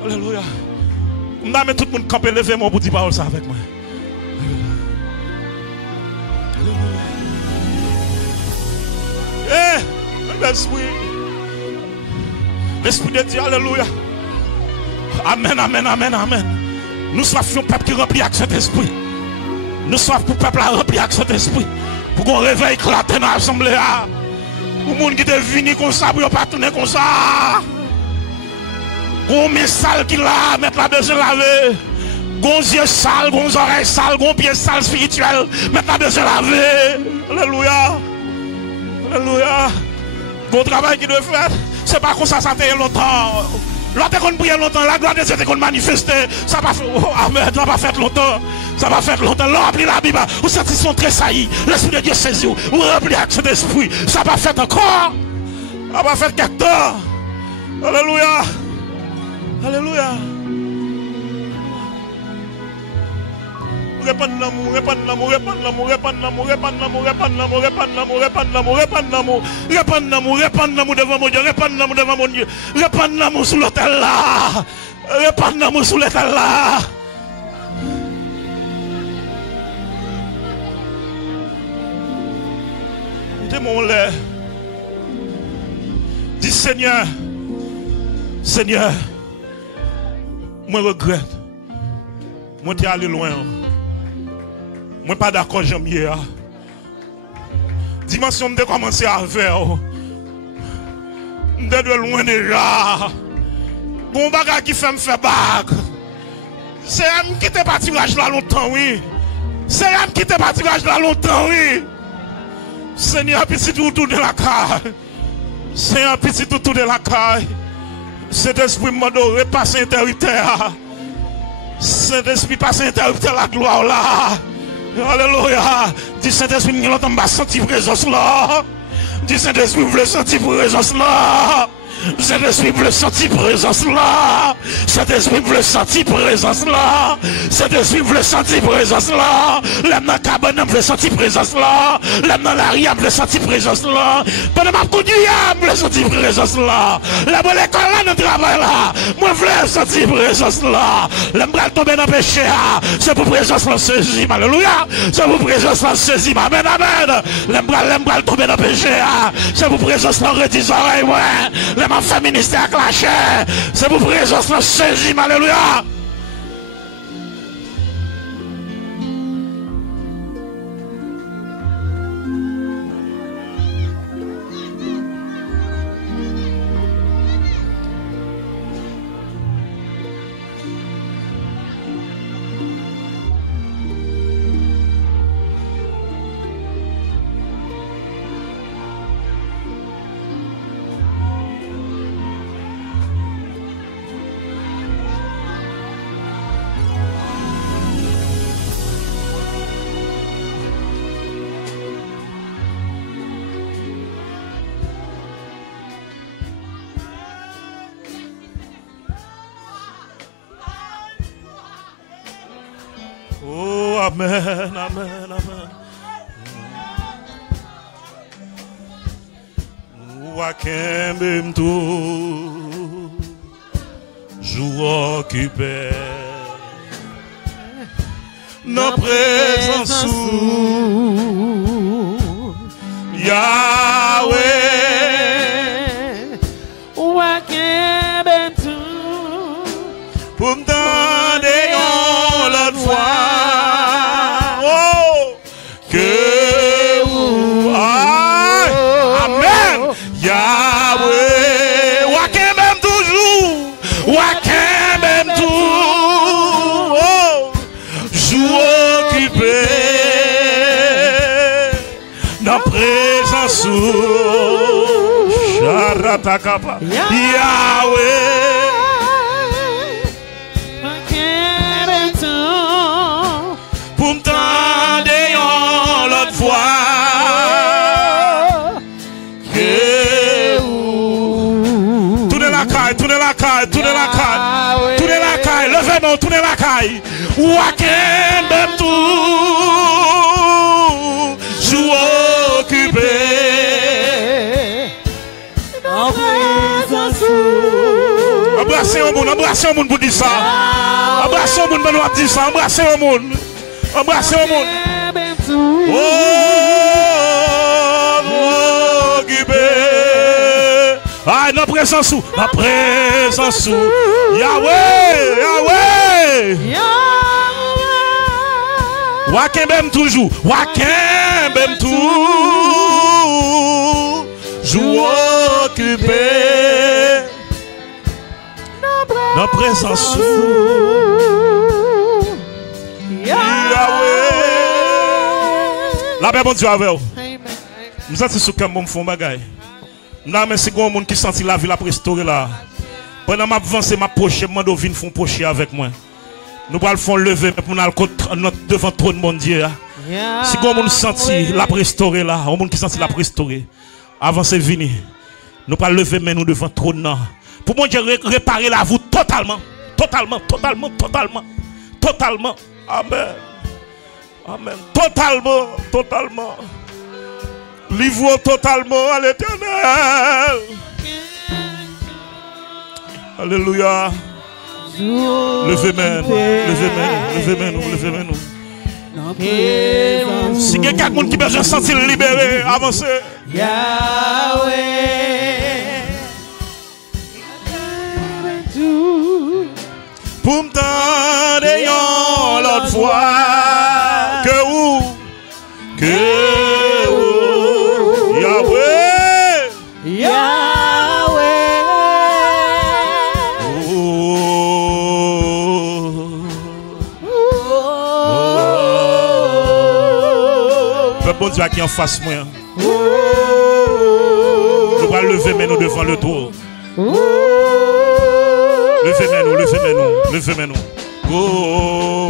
Alléluia. Nous avons tout le monde camper lever moi pour dire parole ça avec moi. Eh, l'esprit. L'esprit de Dieu, alléluia. Amen, amen, amen, amen. Nous soif un peuple qui remplit avec cet esprit. Nous soif pour le peuple à remplir avec cet esprit. Pour qu'on réveille éclater dans l'assemblée. Pour les gens qui sont venus comme ça, pour ne pas tourner comme ça. Pour les sales qui là, mettre la besoin de laver. Gon yeux sales, gon oreilles sales, gon pieds sales spirituels, mettre la besoin de laver. Alléluia. Alléluia. Bon travail qui doit faire, c'est pas comme ça, ça fait longtemps. L'autre qu'on prie longtemps, la gloire de Dieu qu'on manifeste, ça va faire, oh, amen, ça va faire longtemps. Ça va faire longtemps. Remplis la Bible. Vous sentez son très saillis. L'esprit de Dieu saisit. Vous remplis avec cet esprit. Ça va faire encore. Ça va faire quelque temps. Alléluia. Alléluia. Répandre l'amour, répandre l'amour, répandre l'amour, répandre l'amour, répandre l'amour, répandre l'amour, répandre l'amour, répandre l'amour, répandre l'amour, répandre l'amour, répandre l'amour devant mon Dieu, répandre l'amour devant mon Dieu, répandre l'amour sous l'autel là, répandre l'amour sous l'autel là. Mon lait. Dis Seigneur, Seigneur, moi regrette. Moi t'es allé loin. Moi pas d'accord jamais. Dimension de commencer à faire. De loin déjà. Bon bagage qui fait me faire bague. C'est elle qui te parti là longtemps, oui. C'est elle qui te parti là longtemps, oui. Seigneur, petit tout de la caille. Seigneur, petit tout de la caille. Cet esprit m'a donné passe interrupteur. Cet esprit passe interrupteur la gloire là. Alléluia. Dis Saint-Esprit, nous l'entendons sentir présence là. Dis Saint-Esprit, vous le sentir présence là. Saint-Esprit veut sentir présence là. Saint-Esprit veut sentir présence là. Saint-Esprit veut sentir présence là. L'âme dans la cabane veut sentir présence là. L'âme dans la ria veut sentir présence là. Pendant ma conduite, veut sentir présence là. L'âme dans l'école là, dans le travail là. Moi, je veux sentir présence là. L'âme va tomber dans le péché. C'est pour présence là, saisie. Alléluia. C'est pour présence là, saisie. Amen, amen. L'âme va tomber dans le péché. C'est pour présence là, redis oreilles, ouais. Ma fait ministère clashé. C'est pour présence la saisie, alléluia. Oh, amen, amen, amen. Wakembe tout jour occupé dans présence Yahweh Wakembe tout pour me donner l'autre fois oh que amen Yahweh Wakembe toujours Wakembe tout oh jour occupé dans présence Sharatakapa Yahweh pour me tendre l'autre fois tournez la caille tournez la caille tournez la caille tournez la caille levez-moi tournez la caille Wakembe tout joue occupé embrassez au monde pour dire ça embrassez au monde pour dire ça embrassez au monde embrassez au monde oh occupé ah la présence Yahweh Yahweh Wakembe toujours Wakembe tout joue occupé dans présence Yahweh la paix bon Dieu avec vous nous sommes sous comme bon fond bagaille nous avons merci grand monde qui senti la vie la restaurer là pendant m'a avancer m'a pocher mando vinn font pocher avec moi nous va le font lever pour nous devant trône mon Dieu si grand monde senti la restaurer là un monde qui senti la restaurer avancer venir nous pas lever mais nous devant trône là pour mon Dieu réparer la vous totalement amen amen totalement livre totalement à l'Éternel alléluia levez-moi si il y a quelqu'un qui besoin de sentir libéré avancez Yahweh pour me donner l'autre fois que Yahweh bon Dieu qui en face moi nous allons lever mais nous devant le tour levez-moi nous. Oh.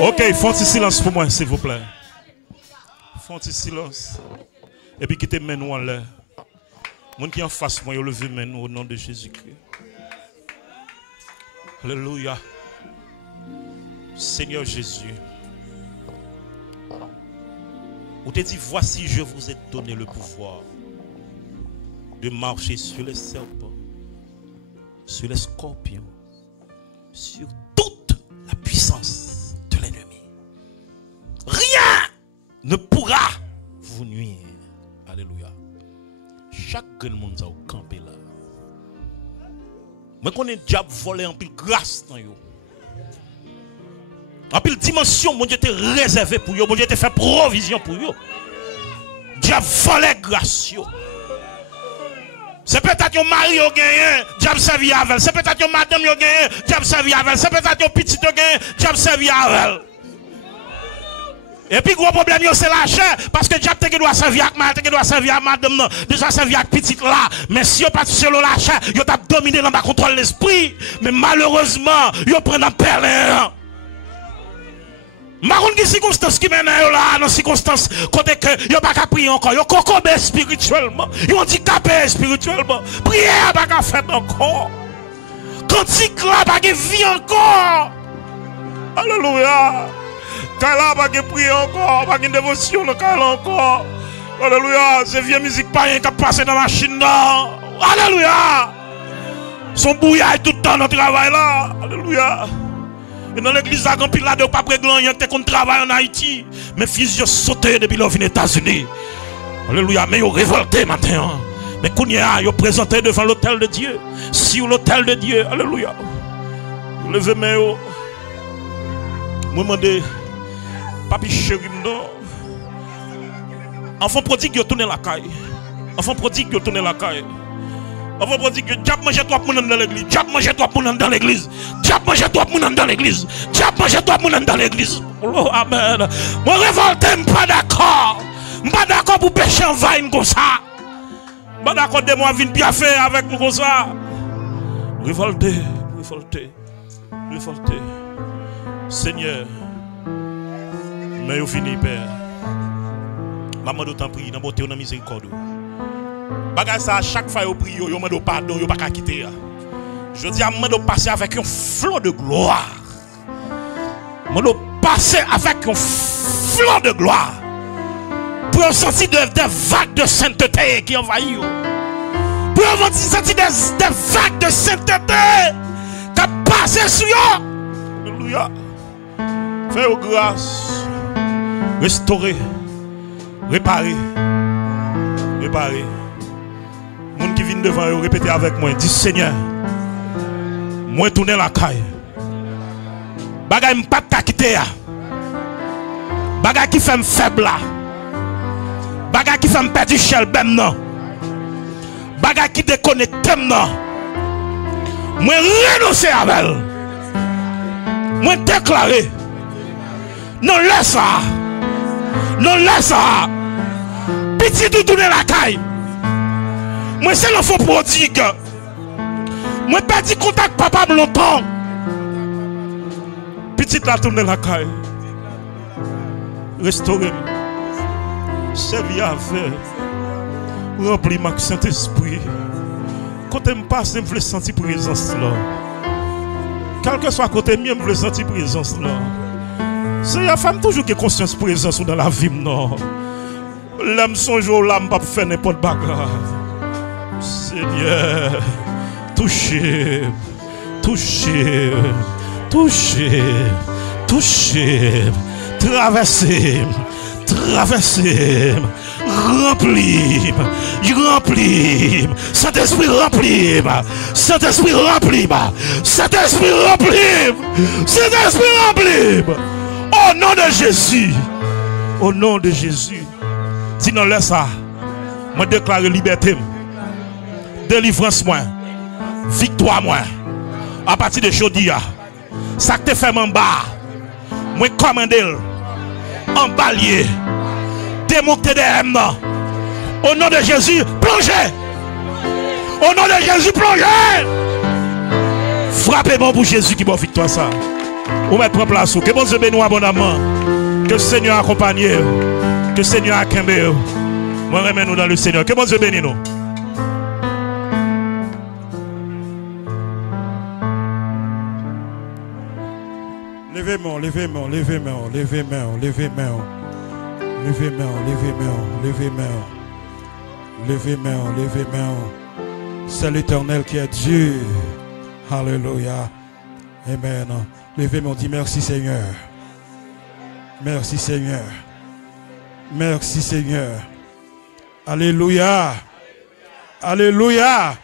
Ok, font un silence pour moi, s'il vous plaît. Font un silence. Et puis quittez mes nous en l'air. Mon qui en face moi, levez mes nous au nom de Jésus-Christ. Alléluia. Seigneur Jésus, on te dit, voici, je vous ai donné le pouvoir de marcher sur les serpents, sur les scorpions, sur toute la puissance de l'ennemi. Rien ne pourra vous nuire. Alléluia. Chaque monde a campé là. Mais qu'on est diable volé en pile grâce dans yo. En pile dimension, mon Dieu était réservé pour vous. Mon Dieu était fait provision pour vous. Diable volé grâce. C'est peut-être que mari a gagné, diable servi avec. C'est peut-être que madame a gagné, diable servi avec. C'est peut-être que petit a gagné, diable servi avec. Et puis, gros problème, c'est la chair. Parce que diable doit servir avec madame, doit servir avec madame, déjà servir avec petite là. Mais si vous pas selon la chair, vous avez dominé dans le contrôle de l'esprit. Mais malheureusement, vous prenez un perlin. Maroun qui circonstance qui mène là, dans circonstance côté que yo pas qu'à prier encore, yo kokobé spirituellement, yo handicapé spirituellement. Prière pas qu'à faire encore. Cantique là pas qu'à vie encore. Alléluia. Quand là pas qu'à prier encore, pas qu'à dévotion dans quand encore. Alléluia, c'est vieux musique pas rien qui passe dans la machine là. Alléluia. Son bouillard tout le temps dans le travail là. Alléluia. Et dans l'église, il y a là de pas préglant, il y a qui travaille en Haïti. Mes fils, ils sauté depuis leur aux États-Unis. Alléluia, mais ils ont révolté maintenant. Mais quand ils ont présenté devant l'autel de Dieu, sur l'autel de Dieu, alléluia. Vous levez mes hauts. Moi, je demande, papi chéri, enfant prodigue, il a tourné la caille. Enfant prodigue, il a tourné la caille. Enfant prodigue, diable mange toi pour dans l'église. Diable mange toi pour dans l'église. Diable mange toi pour dans l'église. Diable mange toi pour dans l'église. Oh, amen. Moi, révolté, je ne suis pas d'accord. Je ne suis pas d'accord pour pécher en vain comme ça. Je ne suis pas d'accord de moi venir bien faire avec nous comme ça. Révolté, révolté, révolté. Seigneur, mais au fini, Père. Maman d'autant prie, dans beauté, dans miséricorde. Bagay ça, chaque fois au prie, yo mande pardon, yo pas qu'à quitter. Je dis à moi de passer avec un flot de gloire. Moi de passer avec un flot de gloire. Pour sentir des vagues de sainteté qui envahissent. Pour sentir des vagues de sainteté qui passent sur eux. Alléluia. Fais-vous grâce. Restaurer. Réparer. Réparer. Moun qui vient devant vous, répétez avec moi. Dis Seigneur, moi tourner la caille. Bagay m'pas ta quitter. Bagay qui fait me faible. Bagay qui fait me perdre chel ben non. Bagay qui déconnecte non. Moi renoncer à elle. Moi déclarer. Non laisse ça. Non laisse ça. Petit de tourner la caille. Moi, c'est l'enfant prodigue. Moi, pas dit contact papa longtemps. Petite la tourne la caille. Restaurer. Servir à faire. Remplir ma Saint-Esprit. Quand je passe, je veux sentir présence là. Quel que soit côté mien, je veux sentir présence là. C'est la femme toujours qui a conscience présence dans la vie. Non. L'âme son jour, l'âme pas faire n'importe bagarre. Seigneur, touchez, touchez, touchez, touchez, traversez, traversez, remplis, remplis, Saint-Esprit remplis, Saint-Esprit remplis, Saint-Esprit remplis, Saint-Esprit remplis, au nom de Jésus, au nom de Jésus, sinon laisse ça, moi déclare liberté. Délivrance moi, victoire moi, à partir de jeudi, ça te fait en bas, moi commander, en balier, démonter des haines, au nom de Jésus, plongez, au nom de Jésus, plongez, frappez-moi pour Jésus qui m'a victoire ça, ou mettre en place, que bon Dieu bénisse abondamment, que le Seigneur accompagne, que le Seigneur accueille, moi remets-nous dans le Seigneur, que bon Dieu bénisse nous. Levez-moi, levez-moi, levez-moi, levez-moi, levez-moi, levez-moi, levez-moi, levez-moi, levez-moi, levez-moi. C'est l'Éternel qui est Dieu. Alléluia. Amen. Levez-moi, dis merci Seigneur. Merci Seigneur. Merci Seigneur. Alléluia. Alléluia.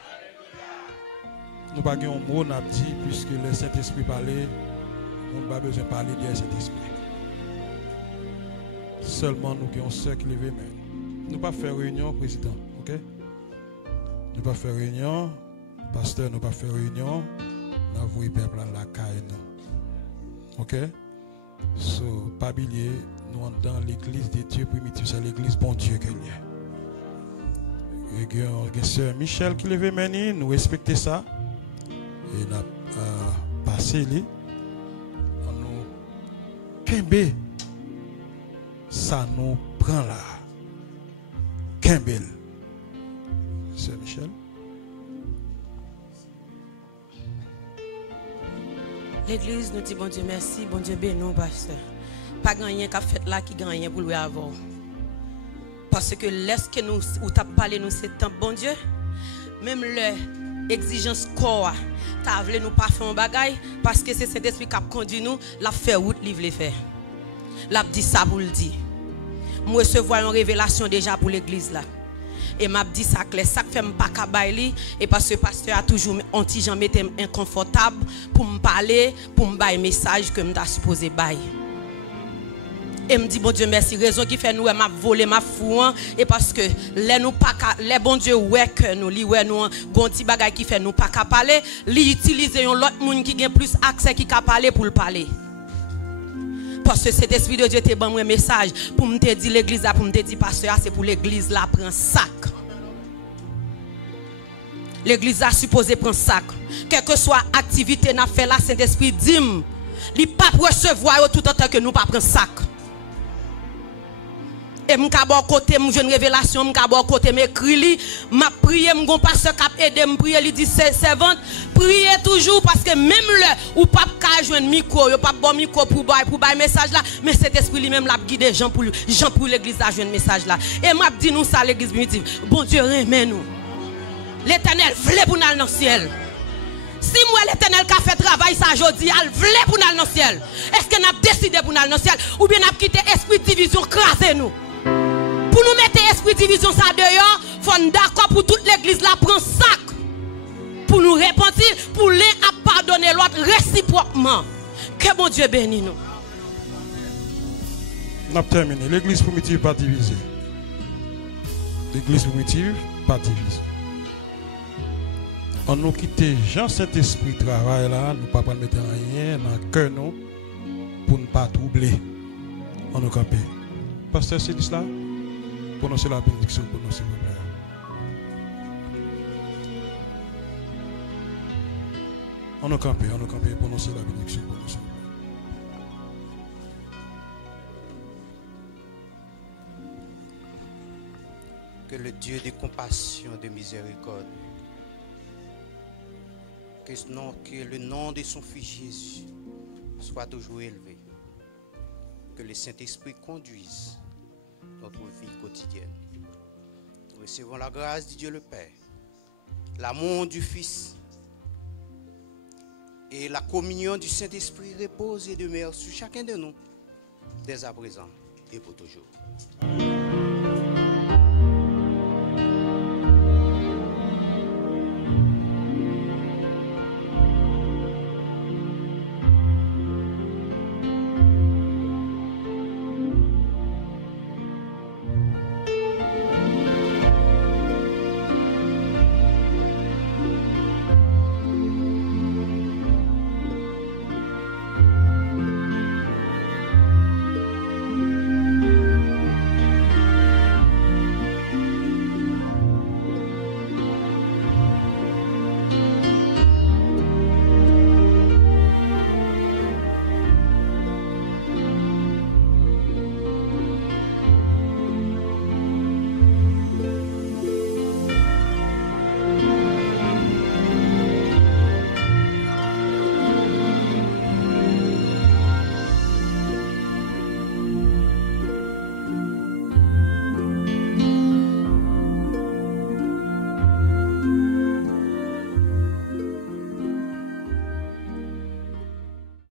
Nous n'avons pas un mot à dire puisque le Saint-Esprit parlait. On n'a pas besoin de parler de cet esprit. Seulement nous qui avons ceux qui lèvent main. Nous ne pas faire réunion, président. Ok? Nous ne pas faire réunion. Pasteur, nous ne pas faire réunion. Nous avons le peuple à la caille. Ok? So, pas oublier, nous sommes dans l'église de Dieu primitif. C'est l'église bon Dieu que nous avons. Il y a sœur Michel qui lève main. Nous respectons ça. Et nous avons passé. Kembe, ça nous prend là. Kembel. C'est Michel. L'église nous dit bon Dieu merci, bon Dieu bénis, pasteur. Pas gagné qu'a fait là qui gagne pour lui avoir. Parce que laisse que nous ou t'a parlé nous c'est temps bon Dieu. Même l'exigence corps, t'as voulu nous pas faire un bagaille parce que c'est cet esprit qui a conduit nous, l'a fait route livre les faire. L'a dit ça pour le dire. Moi recevoir une révélation déjà pour l'église là. Et m'a dit ça clair, ça fait pas cabaye et parce que le pasteur a toujours anti Jean mettait inconfortable pour me parler, pour me bailler message que me t'a supposé bailler. Et me dit bon Dieu merci, raison qui fait nous m'a volé m'a fouan et parce que les nous pas les bon Dieu ouais que nous li ouais nous gon petit bagay qui fait nous pas ka parler, li utiliser un l'autre monde qui gagne plus accès qui ka parler pour le parler. Parce que cet esprit de Dieu te ban un message pour me te dire l'église là pour me te dire pasteur c'est pour l'église là prend sac. L'église a supposé prendre sac. Quelle que soit activité n'a fait là Saint-Esprit dit li pas recevoir tout en tant que nous pas prendre sac. Et m'ka bon côté m'jou une révélation m'ka bon côté m'écrit li m'a prié m'gon pasteur cap aider m'prier li dit servante priez toujours parce que même le ou pas ka joindre micro yo pas bon micro pour bail message là mais cet esprit lui même l'a guider Jean pour l'église à joindre message là et m'a dit nous ça l'église primitive bon Dieu remet nous l'Éternel vle pour nous dans le ciel. Si moi l'Éternel qui a fait travail ça aujourd'hui, elle vle pour nous dans le ciel. Est-ce que nous avons décidé pour nous dans le ciel ou bien nous avons quitté esprit de division craser nous? Pour nous mettre esprit de division ça dehors, faut nous d'accord pour toute l'église là prend sac. Pour nous repentir, pour les pardonner l'autre réciproquement. Que bon Dieu bénisse nous. On a terminé. L'église primitive pas divisée. L'église primitive pas divisée. On nous quitte Jean Saint-Esprit travail là, nous pas mettre rien dans le cœur nous pour ne pas troubler. On nous camper. Pasteur c'est cela. Prononcez la bénédiction pour nous s'il vous plaît. On nous camper, prononcez la bénédiction pour nous s'il vous plaît. Que le Dieu de compassion, de miséricorde, que le nom de son Fils Jésus soit toujours élevé. Que le Saint-Esprit conduise notre vie quotidienne. Nous recevons la grâce de Dieu le Père, l'amour du Fils et la communion du Saint-Esprit repose et demeure sur chacun de nous, dès à présent et pour toujours.